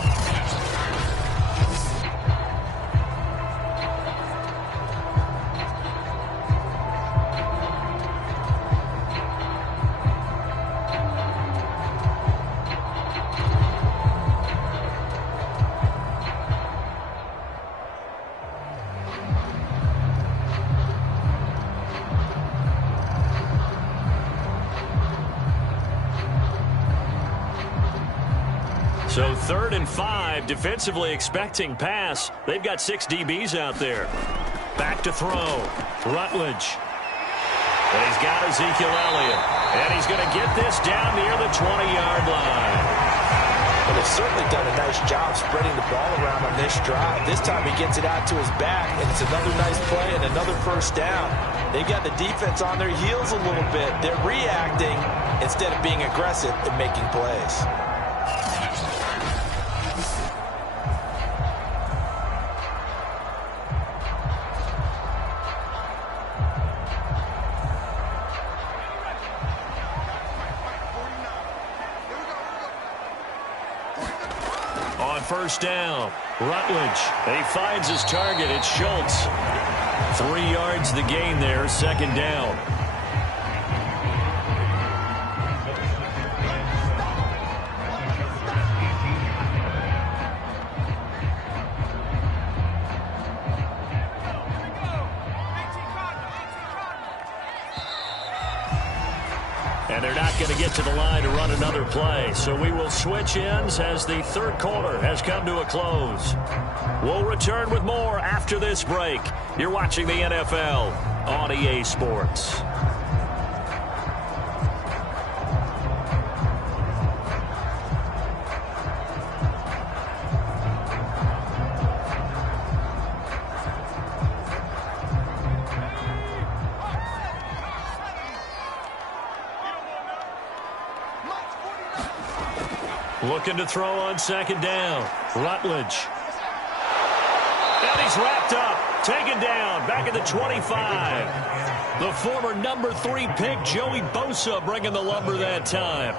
So 3rd and 5, defensively expecting pass. They've got 6 DBs out there. Back to throw. Rutledge. And he's got Ezekiel Elliott. And he's going to get this down near the 20-yard line. Well, they've certainly done a nice job spreading the ball around on this drive. This time he gets it out to his back, and it's another nice play and another 1st down. They've got the defense on their heels a little bit. They're reacting instead of being aggressive and making plays. On 1st down, Rutledge. He finds his target. It's Schultz. 3 yards the gain there, 2nd down. And they're not going to get to the line to run another play. So we will switch ends as the 3rd quarter has come to a close. We'll return with more after this break. You're watching the NFL on EA Sports. Looking to throw on 2nd down. Rutledge. And he's wrapped up. Taken down. Back at the 25. The former number 3 pick, Joey Bosa, bringing the lumber that time.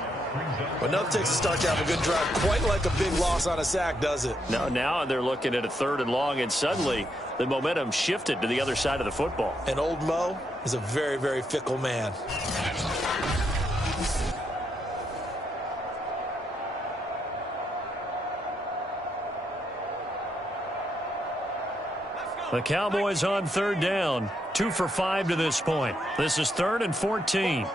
Well, nothing takes a start to have a good drive. Quite like a big loss on a sack, does it? No, now they're looking at a 3rd and long, and suddenly the momentum shifted to the other side of the football. And old Mo is a very, very fickle man. The Cowboys on 3rd down. 2 for 5 to this point. This is 3rd and 14.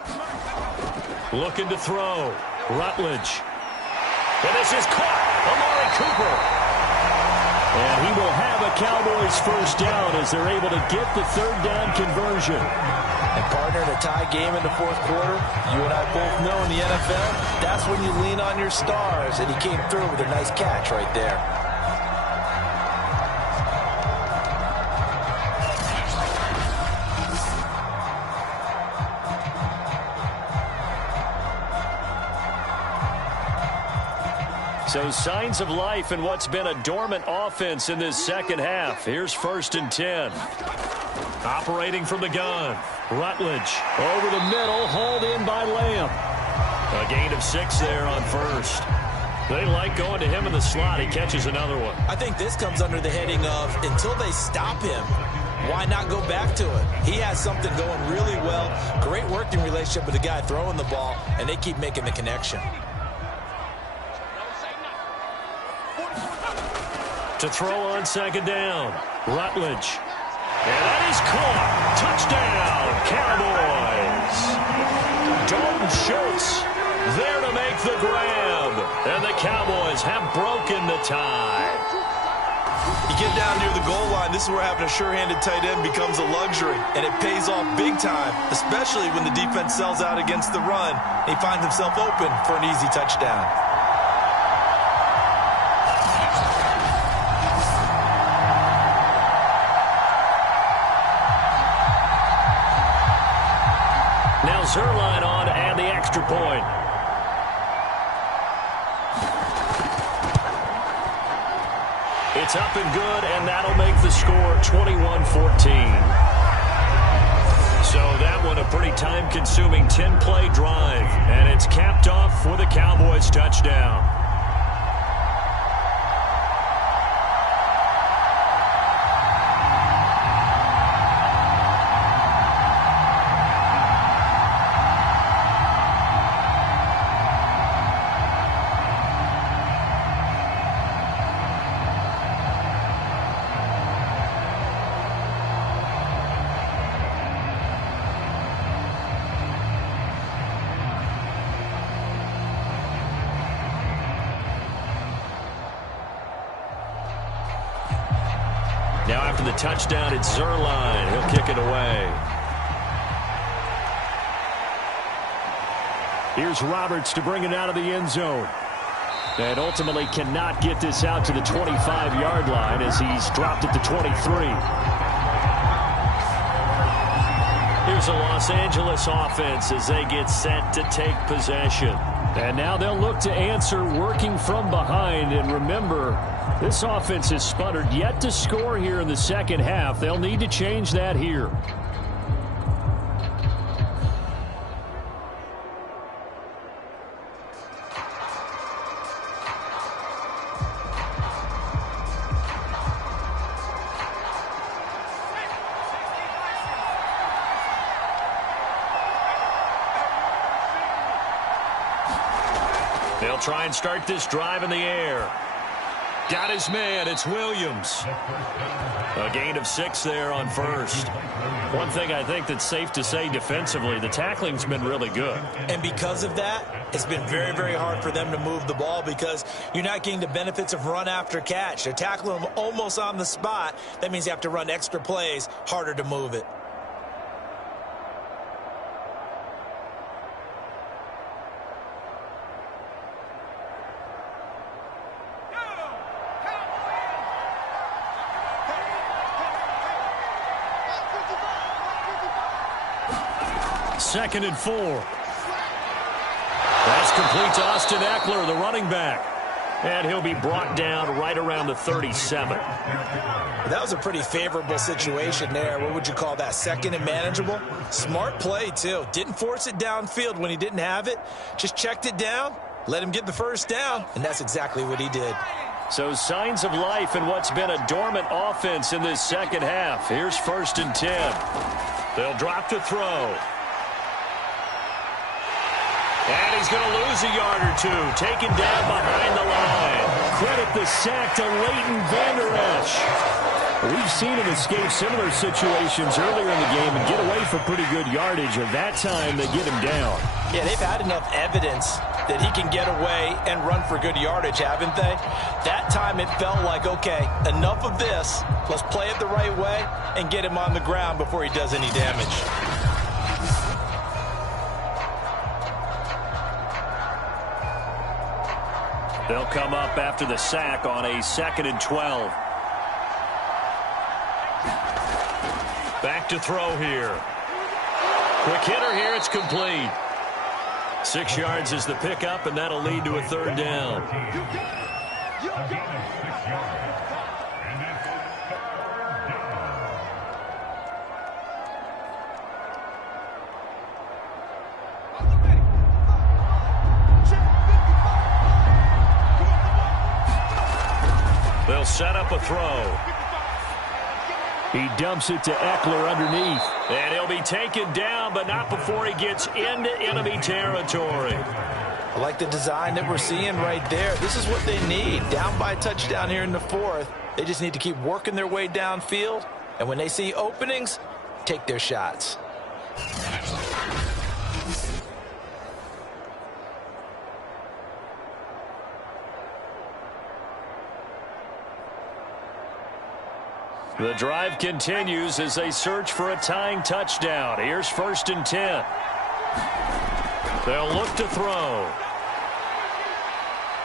Looking to throw. Rutledge. And this is caught. Amari Cooper. And he will have a Cowboys 1st down as they're able to get the 3rd down conversion. And partner, in a tie game in the 4th quarter, you and I both know in the NFL, that's when you lean on your stars. And he came through with a nice catch right there. So signs of life in what's been a dormant offense in this second half. Here's 1st and 10. Operating from the gun. Rutledge over the middle, hauled in by Lamb. A gain of 6 there on 1st. They like going to him in the slot. He catches another one. I think this comes under the heading of until they stop him, why not go back to it? He has something going really well. Great working relationship with the guy throwing the ball, and they keep making the connection. To throw on 2nd down. Rutledge. And that is caught. Touchdown, Cowboys. Dalton Schultz there to make the grab. And the Cowboys have broken the tie. You get down near the goal line, this is where having a sure-handed tight end becomes a luxury, and it pays off big time, especially when the defense sells out against the run. He finds himself open for an easy touchdown. Now Zerline on to add the extra point. It's up and good, and that'll make the score 21-14. So that one a pretty time-consuming 10-play drive, and it's capped off with a Cowboys touchdown. Now after the touchdown, it's Zerline. He'll kick it away. Here's Roberts to bring it out of the end zone. And ultimately cannot get this out to the 25-yard line as he's dropped at the 23. Here's a Los Angeles offense as they get set to take possession. And now they'll look to answer working from behind. And remember, this offense has sputtered yet to score here in the second half. They'll need to change that here. They'll try and start this drive in the air. Got his man. It's Williams. A gain of 6 there on 1st. One thing I think that's safe to say defensively, the tackling's been really good. And because of that, it's been very, very hard for them to move the ball because you're not getting the benefits of run after catch. They're tackling them almost on the spot. That means you have to run extra plays, harder to move it. Second and 4. That's complete to Austin Eckler, the running back. And he'll be brought down right around the 37. That was a pretty favorable situation there. What would you call that? Second and manageable? Smart play, too. Didn't force it downfield when he didn't have it. Just checked it down, let him get the first down, and that's exactly what he did. So signs of life in what's been a dormant offense in this second half. Here's 1st and 10. They'll drop to throw. And he's going to lose a yard or two. Taken down behind the line. Credit the sack to Leighton Vander Esch. We've seen him escape similar situations earlier in the game and get away for pretty good yardage. And that time, they get him down. Yeah, they've had enough evidence that he can get away and run for good yardage, haven't they? That time it felt like, okay, enough of this. Let's play it the right way and get him on the ground before he does any damage. They'll come up after the sack on a 2nd and 12. Back to throw here. Quick hitter here. It's complete. 6 yards is the pickup, and that'll lead to a third down. They'll set up a throw. He dumps it to Eckler underneath. And he'll be taken down, but not before he gets into enemy territory. I like the design that we're seeing right there. This is what they need. Down by a touchdown here in the fourth. They just need to keep working their way downfield. And when they see openings, take their shots. The drive continues as they search for a tying touchdown. Here's 1st and 10. They'll look to throw.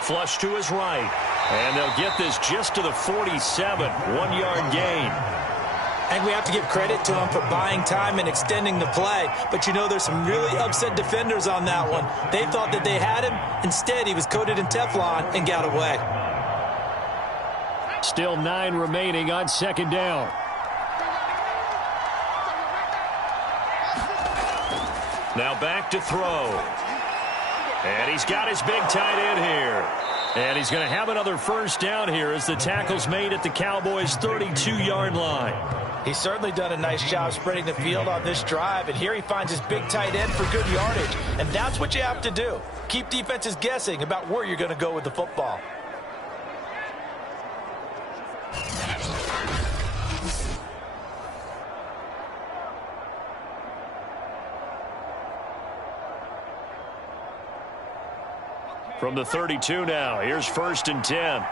Flush to his right. And they'll get this just to the 47. 1-yard gain. I think we have to give credit to him for buying time and extending the play. But, you know, there's some really upset defenders on that one. They thought that they had him. Instead, he was coated in Teflon and got away. Still 9 remaining on 2nd down. Now back to throw. And he's got his big tight end here. And he's going to have another 1st down here as the tackle's made at the Cowboys' 32-yard line. He's certainly done a nice job spreading the field on this drive. And here he finds his big tight end for good yardage. And that's what you have to do. Keep defenses guessing about where you're going to go with the football. From the 32 now, here's 1st and 10.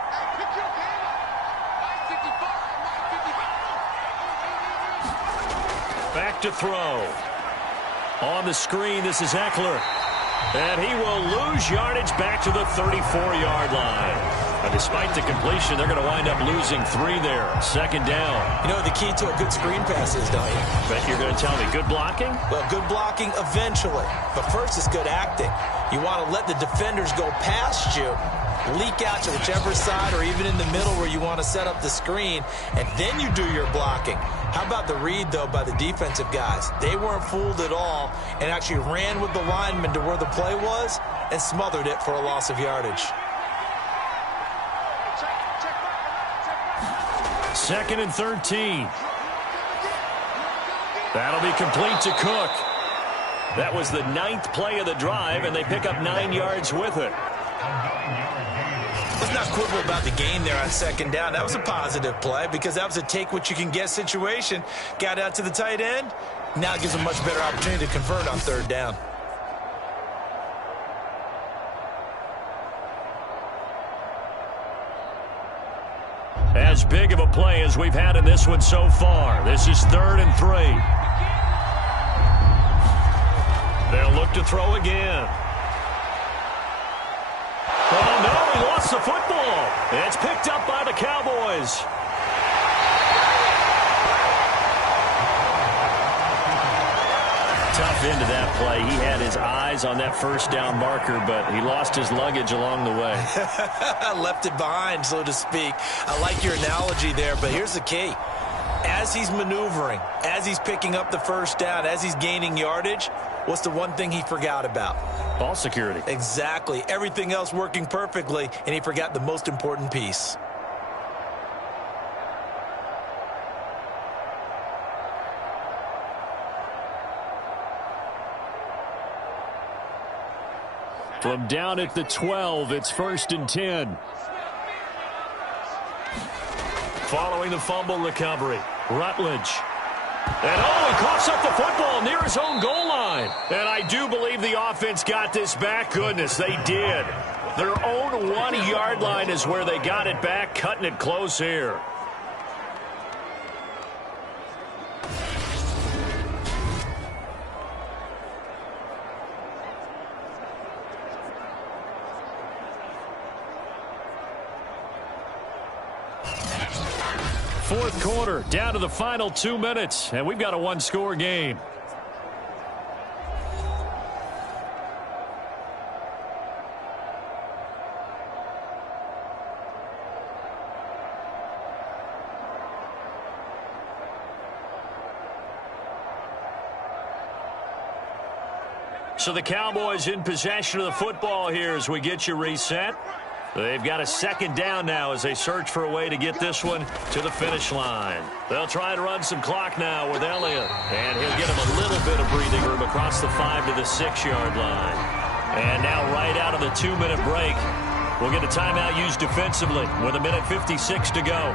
Back to throw. On the screen, this is Eckler. And he will lose yardage back to the 34-yard line. Now, despite the completion, they're going to wind up losing 3 there. 2nd down. You know, the key to a good screen pass is, don't you? Bet you're going to tell me good blocking? Well, good blocking eventually. But first is good acting. You want to let the defenders go past you, leak out to whichever side or even in the middle where you want to set up the screen, and then you do your blocking. How about the read, though, by the defensive guys? They weren't fooled at all and actually ran with the lineman to where the play was and smothered it for a loss of yardage. 2nd and 13. That'll be complete to Cook. That was the 9th play of the drive, and they pick up 9 yards with it. Let's not quibble about the gain there on 2nd down. That was a positive play because that was a take-what-you-can-get situation. Got out to the tight end. Now it gives a much better opportunity to convert on 3rd down. As big of a play as we've had in this one so far. This is 3rd and 3. They'll look to throw again. Oh, no, he lost the football. It's picked up by the Cowboys. Tough end to that play. He had his eyes on that 1st down marker, but he lost his luggage along the way. Left it behind, so to speak. I like your analogy there, but here's the key. As he's maneuvering, as he's picking up the 1st down, as he's gaining yardage, what's the one thing he forgot about? Ball security. Exactly. Everything else working perfectly, and he forgot the most important piece. From down at the 12, it's 1st and 10. Following the fumble recovery, Rutledge. And he coughs up the football near his own goal line. And I do believe the offense got this back. Goodness, they did. Their own 1-yard line is where they got it back, cutting it close here. Fourth quarter, down to the final 2 minutes, and we've got a 1-score game. So the Cowboys in possession of the football here as we get you reset. They've got a second down now as they search for a way to get this one to the finish line. They'll try to run some clock now with Elliott. And he'll get him a little bit of breathing room across the 5 to the 6-yard line. And now right out of the 2-minute break, we'll get a timeout used defensively with 1:56 to go.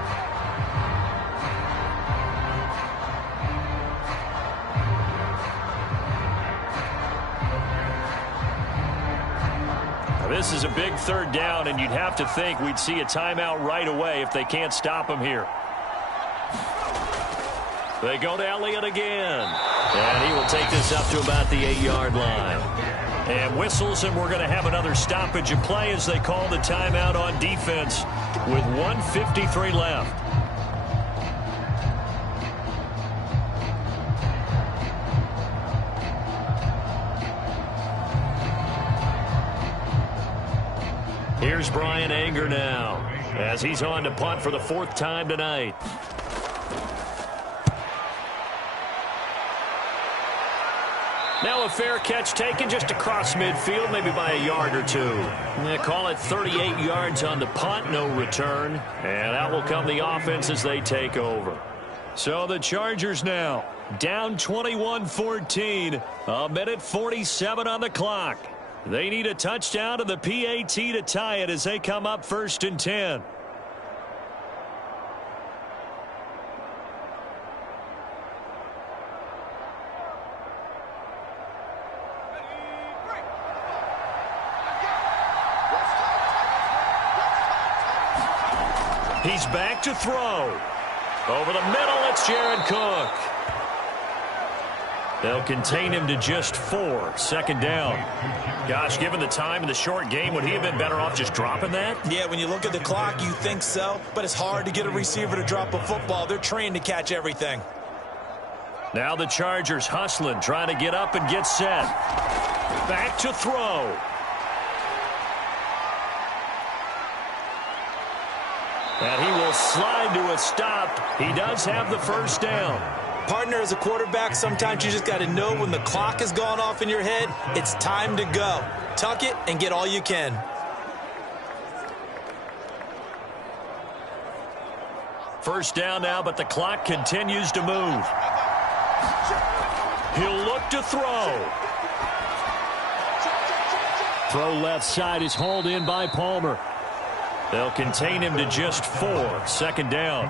This is a big third down, and you'd have to think we'd see a timeout right away if they can't stop him here. They go to Elliott again, and he will take this up to about the 8-yard line. And whistles, and we're going to have another stoppage of play as they call the timeout on defense with 1:53 left. Here's Brian Anger now as he's on to punt for the 4th time tonight. Now a fair catch taken just across midfield, maybe by a yard or two. They call it 38 yards on the punt, no return. And out will come the offense as they take over. So the Chargers now down 21-14, 1:47 on the clock. They need a touchdown to the PAT to tie it as they come up 1st and 10. He's back to throw. Over the middle, it's Jared Cook. They'll contain him to just 4. 2nd down. Gosh, given the time in the short game, would he have been better off just dropping that? Yeah, when you look at the clock, you think so. But it's hard to get a receiver to drop a football. They're trained to catch everything. Now the Chargers hustling, trying to get up and get set. Back to throw. And he will slide to a stop. He does have the 1st down. Partner, as a quarterback, sometimes you just got to know when the clock has gone off in your head, it's time to go. Tuck it and get all you can. First down now, but the clock continues to move. He'll look to throw. Throw left side is hauled in by Palmer. They'll contain him to just 4. 2nd down.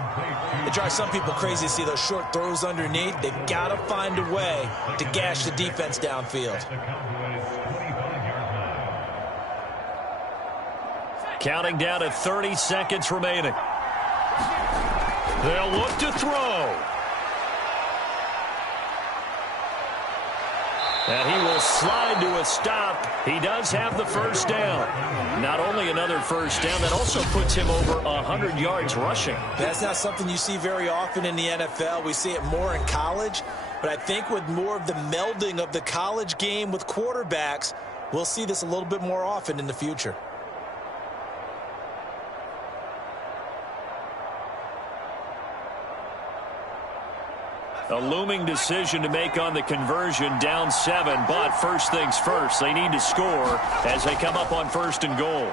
It drives some people crazy to see those short throws underneath. They've got to find a way to gash the defense downfield. Counting down to 30 seconds remaining. They'll look to throw. And he will slide to a stop. He does have the 1st down. Not only another 1st down, that also puts him over 100 yards rushing. That's not something you see very often in the NFL. We see it more in college. But I think with more of the melding of the college game with quarterbacks, we'll see this a little bit more often in the future. A looming decision to make on the conversion, down 7, but first things first, they need to score as they come up on 1st and goal.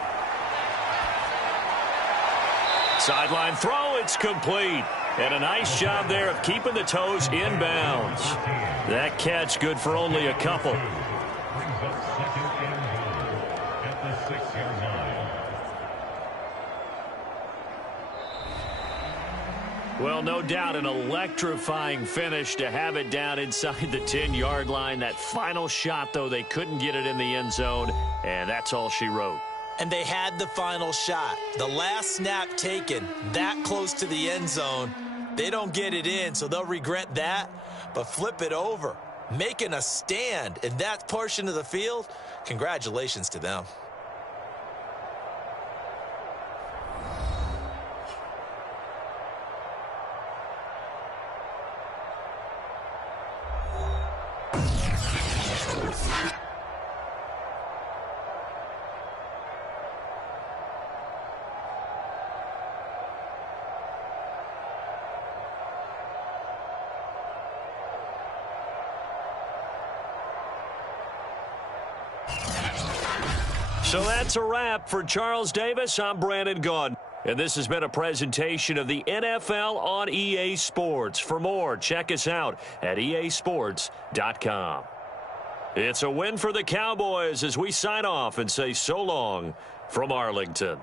Sideline throw, it's complete. And a nice job there of keeping the toes inbounds. That catch good for only a couple. Well, no doubt an electrifying finish to have it down inside the 10-yard line. That final shot, though, they couldn't get it in the end zone, and that's all she wrote. And they had the final shot. The last snap taken that close to the end zone. They don't get it in, so they'll regret that. But flip it over, making a stand in that portion of the field, congratulations to them. So that's a wrap. For Charles Davis, I'm Brandon Gaudin. And this has been a presentation of the NFL on EA Sports. For more, check us out at easports.com. It's a win for the Cowboys as we sign off and say so long from Arlington.